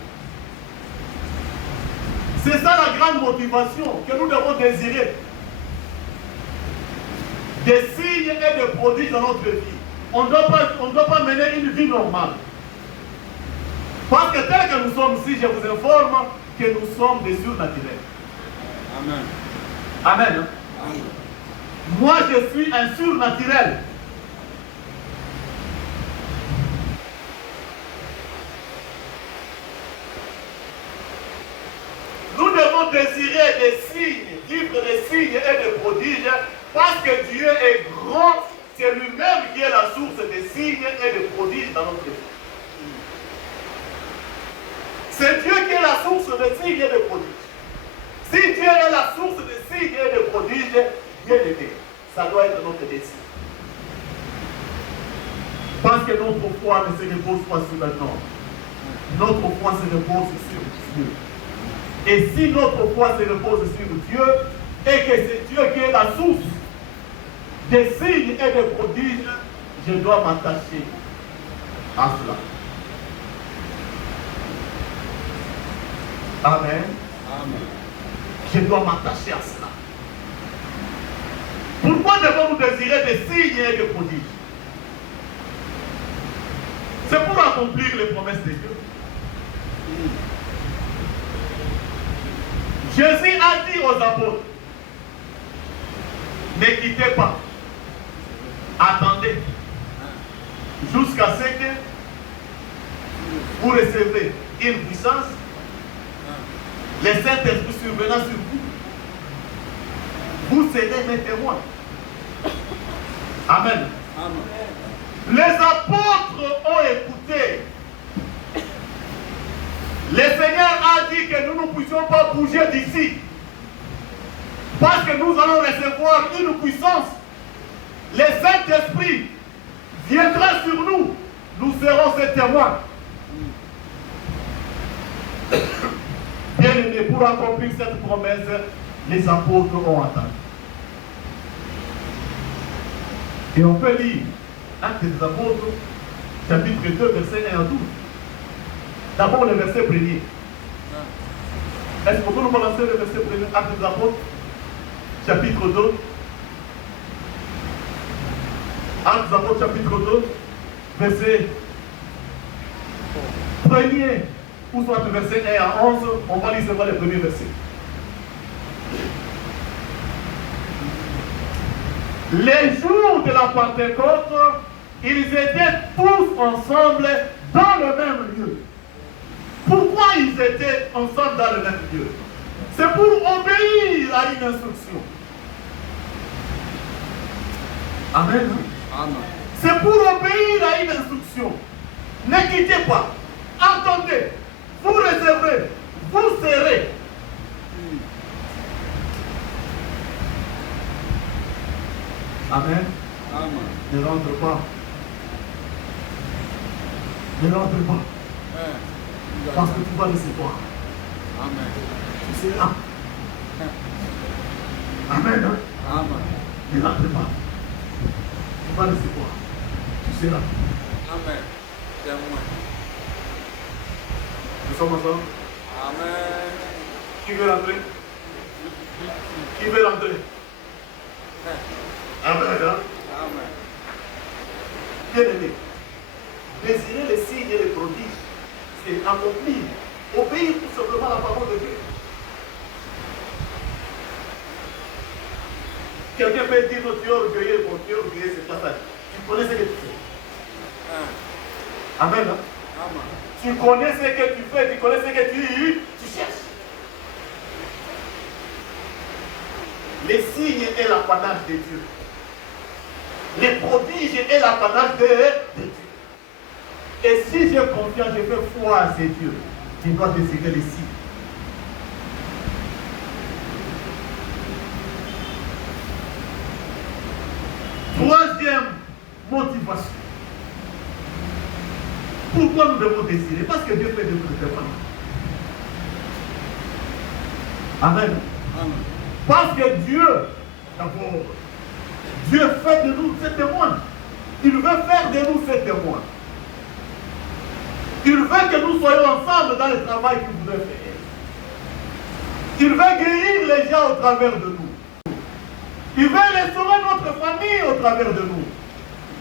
C'est ça la grande motivation que nous devons désirer. Des signes et des prodiges dans notre vie. On ne doit pas mener une vie normale. Parce que tel que nous sommes ici, je vous informe que nous sommes des surnaturels. Amen. Amen. Amen. Moi, je suis un surnaturel. Nous devons désirer des signes, vivre des signes et des prodiges, parce que Dieu est grand, c'est lui-même qui est la source des signes et des prodiges dans notre vie. C'est Dieu qui est la source des signes et des prodiges. Si Dieu est la source des signes et des prodiges, bien aimé, ça doit être notre destin. Parce que notre foi ne se repose pas sur un homme. Notre foi se repose sur Dieu. Et si notre foi se repose sur Dieu, et que c'est Dieu qui est la source des signes et des prodiges, je dois m'attacher à cela. Amen. Amen. Je dois m'attacher à cela. Pourquoi devons-nous désirer des signes et des prodiges? C'est pour accomplir les promesses de Dieu. Jésus a dit aux apôtres, ne quittez pas, attendez, jusqu'à ce que vous recevez une puissance, le Saint-Esprit survenant sur vous, vous serez mes témoins. Amen. Amen. Les apôtres ont écouté. Le Seigneur a dit que nous ne puissions pas bouger d'ici. Parce que nous allons recevoir une puissance. Le Saint-Esprit viendra sur nous. Nous serons ses témoins. Bien aimé, pour accomplir cette promesse, les apôtres ont attendu. Et on peut lire Actes des apôtres, chapitre 2, verset 1 à 12. D'abord le verset premier. Est-ce qu'on peut nous balancer le verset premier? Actes des apôtres, chapitre 2. Actes des apôtres, chapitre 2, verset premier, ou soit le verset 1 à 11. On va lire seulement le premier verset. Les jours de la Pentecôte, ils étaient tous ensemble dans le même lieu. Pourquoi ils étaient ensemble dans le même lieu? C'est pour obéir à une instruction. Amen. Amen. C'est pour obéir à une instruction. Ne quittez pas. Attendez. Vous recevrez. Vous serez. Amen. Amen. Ne rentre pas. Ne rentre pas. Parce que tu vas recevoir. Amen. Tu seras. Amen. Hein? Amen. Ne rentre pas. Tu vas recevoir. Tu seras. Amen. Témoin. Nous sommes ensemble. Amen. Qui veut rentrer? Qui veut rentrer? Amen. Hein? Amen. Bien aimé. Désirer les signes et les prodiges, c'est accomplir. Obéir tout simplement à la parole de Dieu. Quelqu'un peut dire, non, tu es orgueilleux, bon, tu es orgueilleux, c'est pas ça. Tu connais ce que tu fais. Amen. Hein? Amen. Tu connais ce que tu fais, tu connais ce que tu cherches. Les signes est l'apanage de Dieu. Les prodiges est l'apanage de Dieu. Et si j'ai confiance, je fais foi à ces dieux, je dois désirer les signes. Troisième motivation. Pourquoi nous devons désirer? Parce que Dieu fait de nous des témoins. Amen. Amen. Parce que Dieu, d'abord, Dieu fait de nous ses témoins. Il veut faire de nous ses témoins. Il veut que nous soyons ensemble dans le travail qu'il voudrait faire. Il veut guérir les gens au travers de nous. Il veut restaurer notre famille au travers de nous.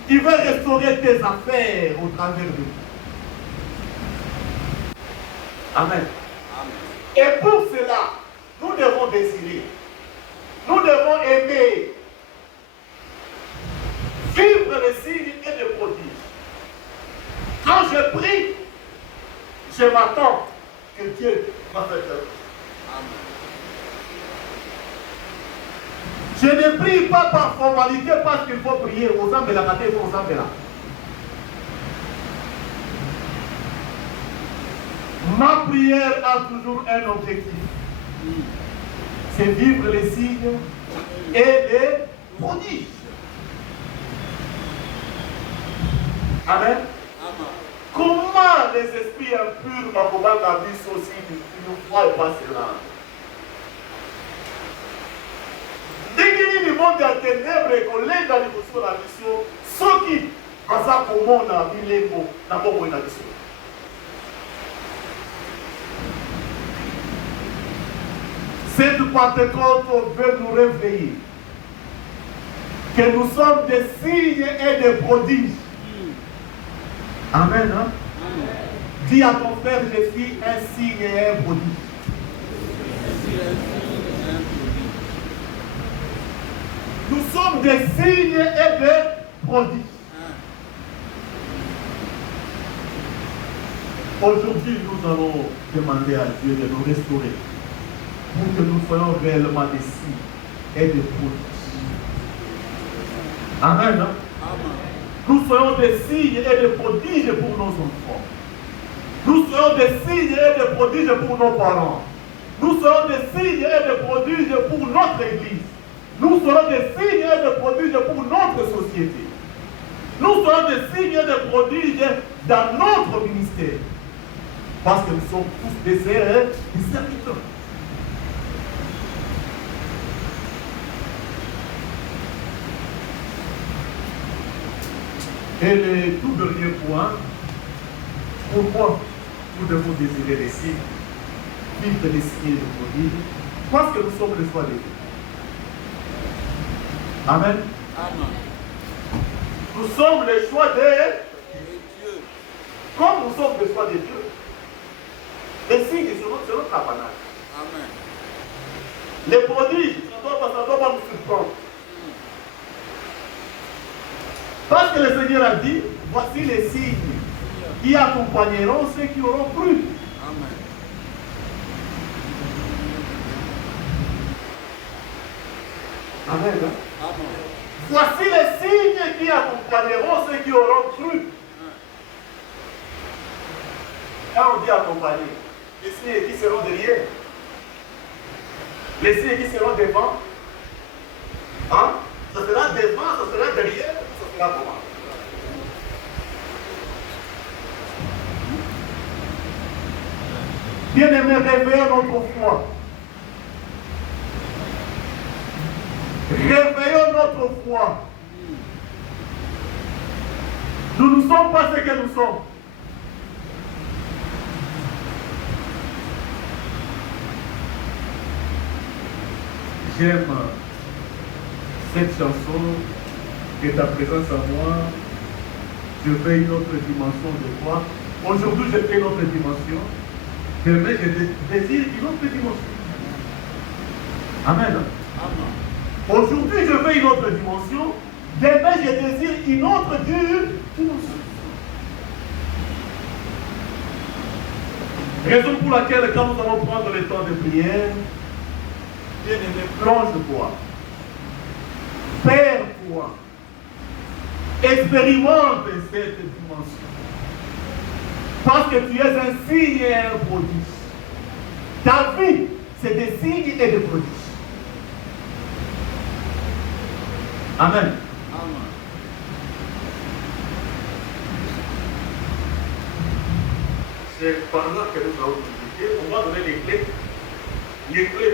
Il veut restaurer tes affaires au travers de nous. Amen. Amen. Et pour cela, nous devons désirer. Nous devons aimer. Vivre les signes et les prodiges. Quand je prie, je m'attends que Dieu va faire ça. Amen. Je ne prie pas par formalité parce qu'il faut prier aux âmes de la matin et aux âmes de la. Ma prière a toujours un objectif. C'est vivre les signes et les prodiges. Amen. Amen. Comment les esprits impurs dans la vie sont aussi ne croient pas cela? Dès qu'il y a du monde à ténèbres et qu'on l'aide dans l'évolution de la mission, ceux qui passent pour moi, on a mis les mots, d'abord, on a dit. Cette Pentecôte veut nous réveiller. Que nous sommes des signes et des prodiges. Amen. Hein? Amen. Dis à ton frère, je suis un signe et un prodige. Nous sommes des signes et des prodiges. Aujourd'hui, nous allons demander à Dieu de nous restaurer pour que nous soyons réellement des signes et des prodiges. Amen. Hein? Amen. Nous soyons des signes et des prodiges pour nos enfants. Nous soyons des signes et des prodiges pour nos parents. Nous soyons des signes et des prodiges pour notre église. Nous serons des signes et des prodiges pour notre société. Nous serons des signes et des prodiges dans notre ministère. Parce que nous sommes tous des serviteurs. Et le tout dernier point, pourquoi nous devons désirer les signes, vivre les signes et les prodiges? Parce que nous sommes le choix de Dieu. Amen. Amen. Nous sommes le choix de Dieu. Comme nous sommes le choix de Dieu, les signes seront notre apanage. Amen. Les prodiges, ça ne doit pas nous surprendre. Parce que le Seigneur a dit, voici les signes qui accompagneront ceux qui auront cru. Amen. Amen. Hein? Amen. Voici les signes qui accompagneront ceux qui auront cru. Quand on dit accompagner, les signes qui seront derrière, les signes qui seront devant, hein? Ça sera devant, ça sera derrière, ça sera comment? Bien-aimés, réveillons notre foi. notre foi. Nous ne sommes pas ce que nous sommes. J'aime cette chanson et ta présence en moi. Je fais une autre dimension de foi. Aujourd'hui, je fais une autre dimension. Demain, je désire une autre dimension. Amen. Aujourd'hui, je fais une autre dimension. Demain, je désire une autre dimension. Raison pour laquelle, quand nous allons prendre le temps de prière, bien-aimé, plonge-toi. Perds-toi. Expérimente cette dimension. Parce que tu es un signe et un prodige. Ta vie, c'est des signes et des prodiges. Amen. C'est par là que nous allons méditer. On va donner les clés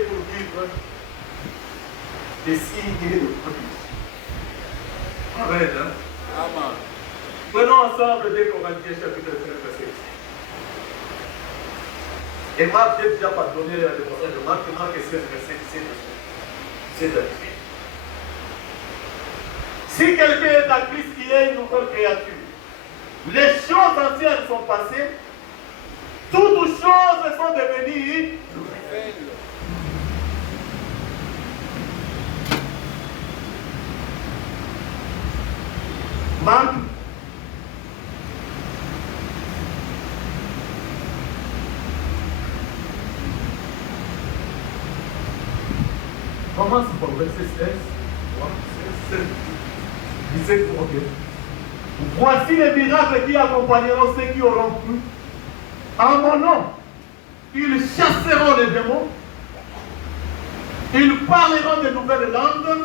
pour vivre des signes et des prodiges. Amen. Amen. Prenons ensemble 2 Corinthiens chapitre 5, verset 6. Et Marc, j'ai déjà pardonné la démonstration de Marc 16, verset 17 à 18. Si quelqu'un est en Christ, il est une nouvelle créature. Les choses anciennes sont passées, toutes choses sont devenues nouvelles. Marc commence par verset 16, 17, ok. Voici les miracles qui accompagneront ceux qui auront cru. En mon nom, ils chasseront les démons, ils parleront de nouvelles langues,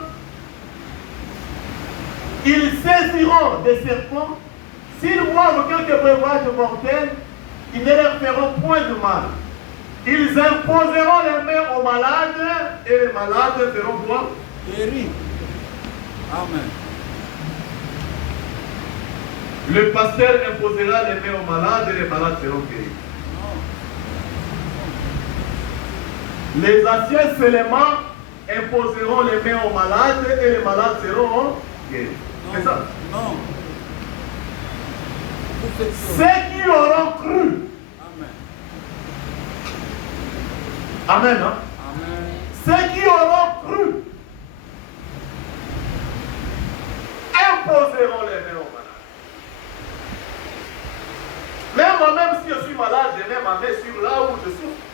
ils saisiront des serpents, s'ils boivent quelques breuvages mortels, ils ne leur feront point de mal. Ils imposeront les mains aux malades et les malades feront quoi? Guéri. Amen. Le pasteur imposera les mains aux malades et les malades seront guéris. Les anciens seulement imposeront les mains aux malades et les malades seront guéris. C'est ça? Non. Ceux qui auront cru. Amen. Amen. Hein? Amen. Ceux qui auront cru imposeront les mains aux malades. Même moi-même, si je suis malade, je mets ma main sur là où je souffre.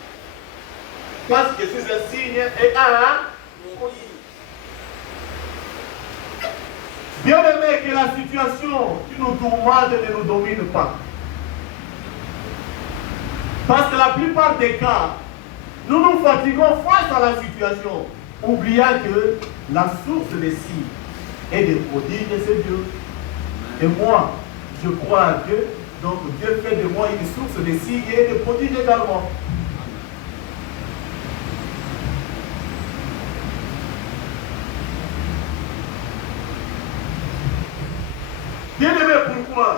Parce que c'est un signe et un. Bien aimé, que la situation qui nous tourmente ne nous domine pas. Parce que la plupart des cas, nous nous fatiguons face à la situation, oubliant que la source des signes et des prodiges, c'est Dieu. Et moi, je crois à Dieu, donc Dieu fait de moi une source de signes et de prodiges également. Bien-aimé, pourquoi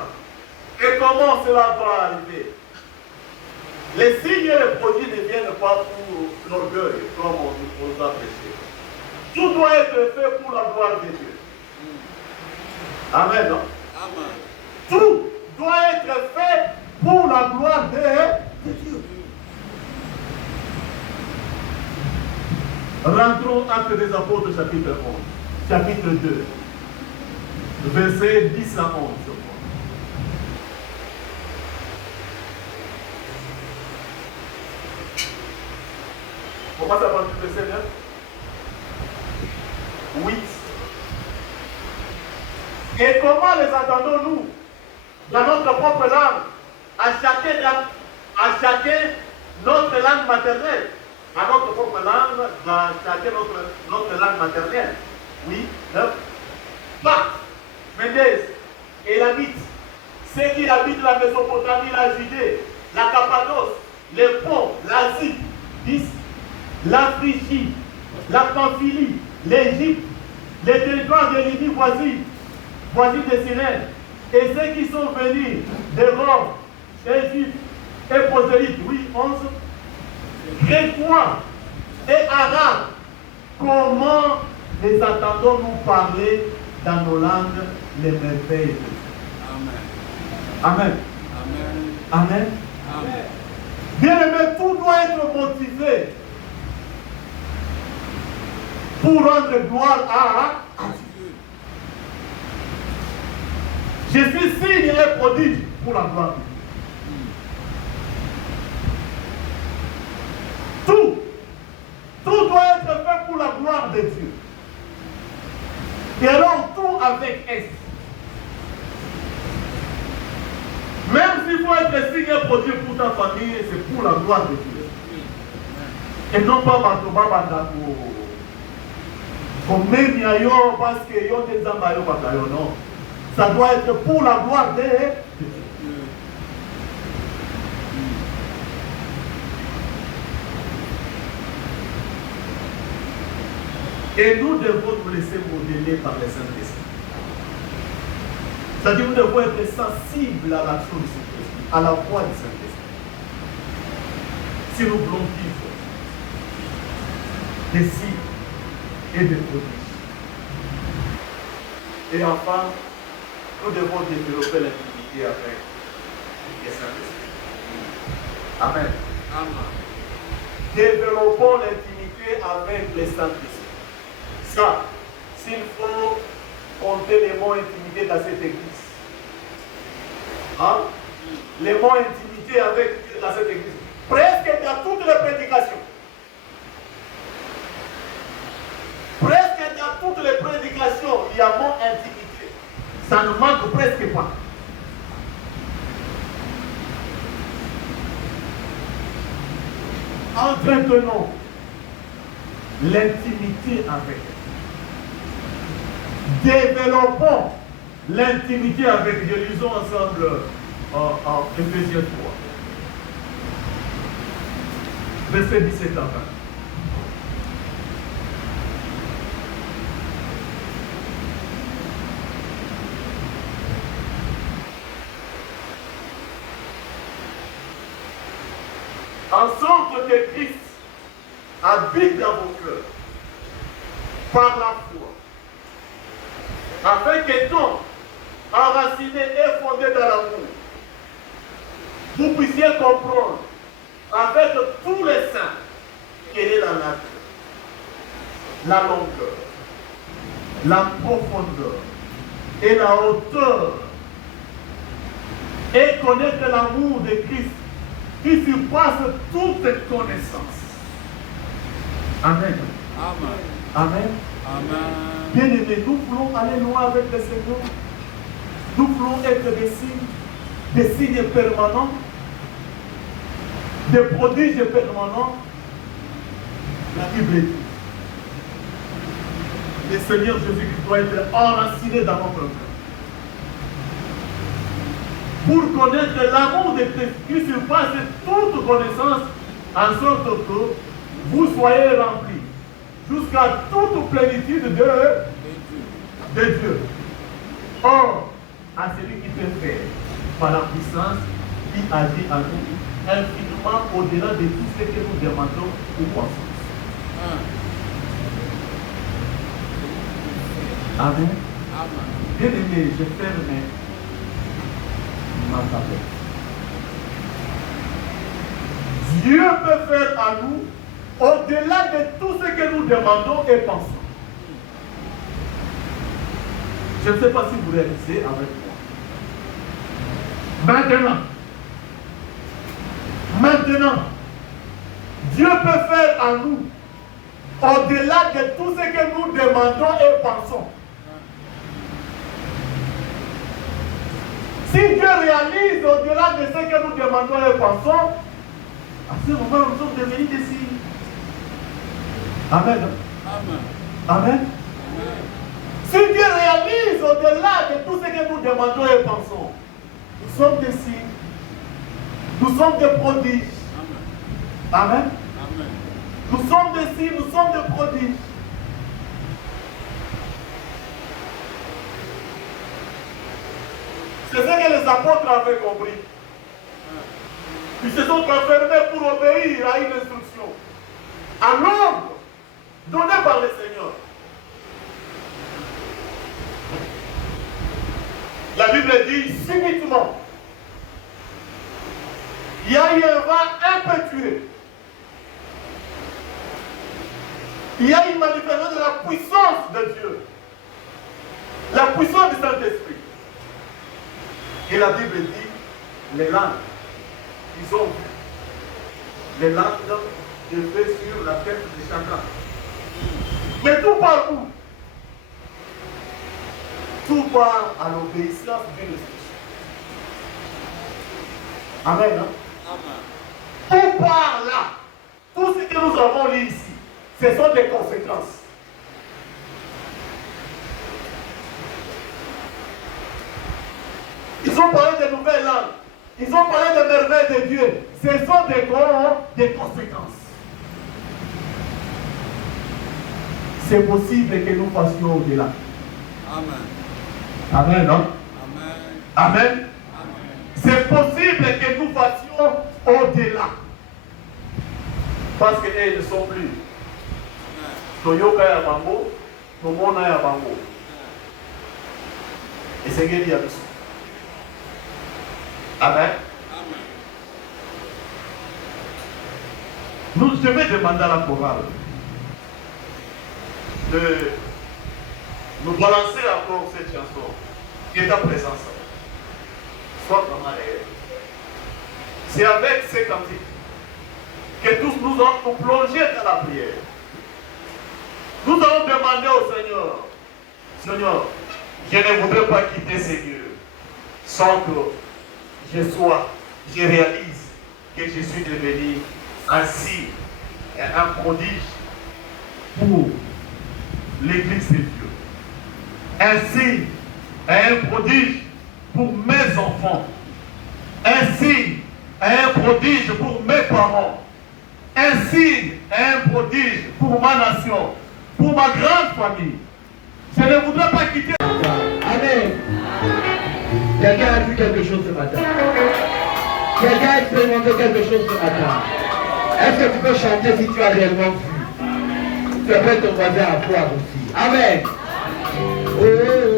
et comment cela va arriver? Les signes et les prodiges ne viennent pas pour l'orgueil, comme on nous a prêché. Tout doit être fait pour la gloire de Dieu. Amen. Non? Amen. Tout doit être fait pour la gloire de Dieu. Rentrons Actes des Apôtres, chapitre 11, chapitre 2, versets 10 à 11, je crois. On commence à partir du verset 9. 8. Et comment les entendons-nous? Dans notre propre langue, à chacun notre langue maternelle. À notre propre langue, dans chacun notre langue maternelle. Oui, 9. Parthes, Médès, Élamites, ceux qui habitent la Mésopotamie, la Judée, la Cappadoce, les Ponts, l'Asie, 10. La Phrygie, la Pamphylie, l'Égypte, les territoires de Libye voisine de Cyrène, et ceux qui sont venus de Rome, Égypte et prosélytes, oui, 11, Grécois et Arabes, comment les attendons-nous parler dans nos langues les merveilles de Dieu? Amen. Amen. Amen. Amen. Bien aimé, tout doit être motivé pour rendre gloire à Dieu. Je suis signe et prodige pour la gloire de Dieu. Tout doit être fait pour la gloire de Dieu. Et alors tout avec S. Même s'il faut être signe et prodige pour ta famille, c'est pour la gloire de Dieu. Et non pas Batoba Bandako. Comme même Yayo, parce que yo des ambayo batayo, non. Ça doit être pour la gloire de Dieu. Et nous devons nous laisser modeler par les Saint-Esprit. C'est-à-dire que nous devons être sensibles à l'action du Saint-Esprit, à la voix du Saint-Esprit. Si nous voulons vivre des signes et des prodiges. Et enfin, nous devons développer l'intimité avec le Saint-Esprit. Amen. Amen. Développons l'intimité avec le Saint-Esprit. Ça, s'il faut compter les mots intimité dans cette église. Hein? Les mots intimité dans cette église. Presque dans toutes les prédications. Presque dans toutes les prédications, il y a mot intimité. Ça ne manque presque pas. Entretenons l'intimité avec elle. Développons l'intimité avec Dieu. Lisons ensemble en Éphésiens 3. Verset 17 à 20. En sorte que Christ habite dans vos cœurs par la foi, afin qu'étant enracinés et fondés dans l'amour, vous puissiez comprendre avec tous les saints quelle est la nature, la longueur, la profondeur et la hauteur, et connaître l'amour de Christ qui surpasse toute connaissance. Amen. Amen. Amen. Amen. Bien-aimés, nous voulons aller loin avec le Seigneur. Nous voulons être des signes permanents, des prodiges permanents. La Bible dit, le Seigneur Jésus-Christ doit être enraciné dans notre cœur. Pour connaître l'amour de Christ qui surpasse toute connaissance, en sorte que vous soyez remplis jusqu'à toute plénitude de Dieu. Or, à celui qui peut faire par la puissance qui agit en nous, infiniment au-delà de tout ce que nous demandons ou pensons. Amen. Bien aimé, je ferme ma tablette. Dieu peut faire à nous au-delà de tout ce que nous demandons et pensons. Je ne sais pas si vous réalisez avec moi. Maintenant, Dieu peut faire à nous au-delà de tout ce que nous demandons et pensons. Si Dieu réalise au-delà de ce que nous demandons et pensons, à ce moment, nous sommes devenus des signes. Amen. Amen. Amen. Si Dieu réalise au-delà de tout ce que nous demandons et pensons, nous sommes des signes. Nous sommes des prodiges. Amen. Amen. Nous sommes des signes, nous sommes des prodiges. C'est ce que les apôtres avaient compris. Ils se sont enfermés pour obéir à une instruction, à l'ordre donné par le Seigneur. La Bible dit subitement, il y a eu un vent impétueux. Il y a une manifestation de la puissance de Dieu. La puissance du Saint-Esprit. Et la Bible dit, les langues, ils ont vu les langues de feu sur la tête de chacun. Mais tout part où? Tout part à l'obéissance d'une instruction. Amen. Hein? Amen. Tout part là. Tout ce que nous avons lu ici, ce sont des conséquences. Ils ont parlé de nouvelles langues. Ils ont parlé de merveilles de Dieu. Ce sont des conséquences. C'est possible que nous fassions au-delà. Amen. Amen, non? Amen. Amen. Amen. C'est possible que nous fassions au-delà. Parce qu'ils ne sont plus. Toyoka ya bango, Tomona ya bango. Et c'est guéri à nous. Amen. Je vais demander à la chorale de nous balancer encore cette chanson qui est en présence. Soit vraiment réel. C'est avec ces cantiques que tous nous allons nous plonger dans la prière. Nous allons demander au Seigneur, Seigneur, je ne voudrais pas quitter ces lieux sans que je réalise que je suis devenu ainsi un prodige pour l'Église de Dieu. Ainsi, un prodige pour mes enfants. Ainsi, un prodige pour mes parents. Ainsi, un prodige pour ma nation, pour ma grande famille. Je ne voudrais pas quitter. Amen. Quelqu'un a vu quelque chose ce matin. Quelqu'un a expérimenté quelque chose ce matin. Est-ce que tu peux chanter si tu as réellement vu? Tu appelles ton voisin à voir aussi. Amen. Oh.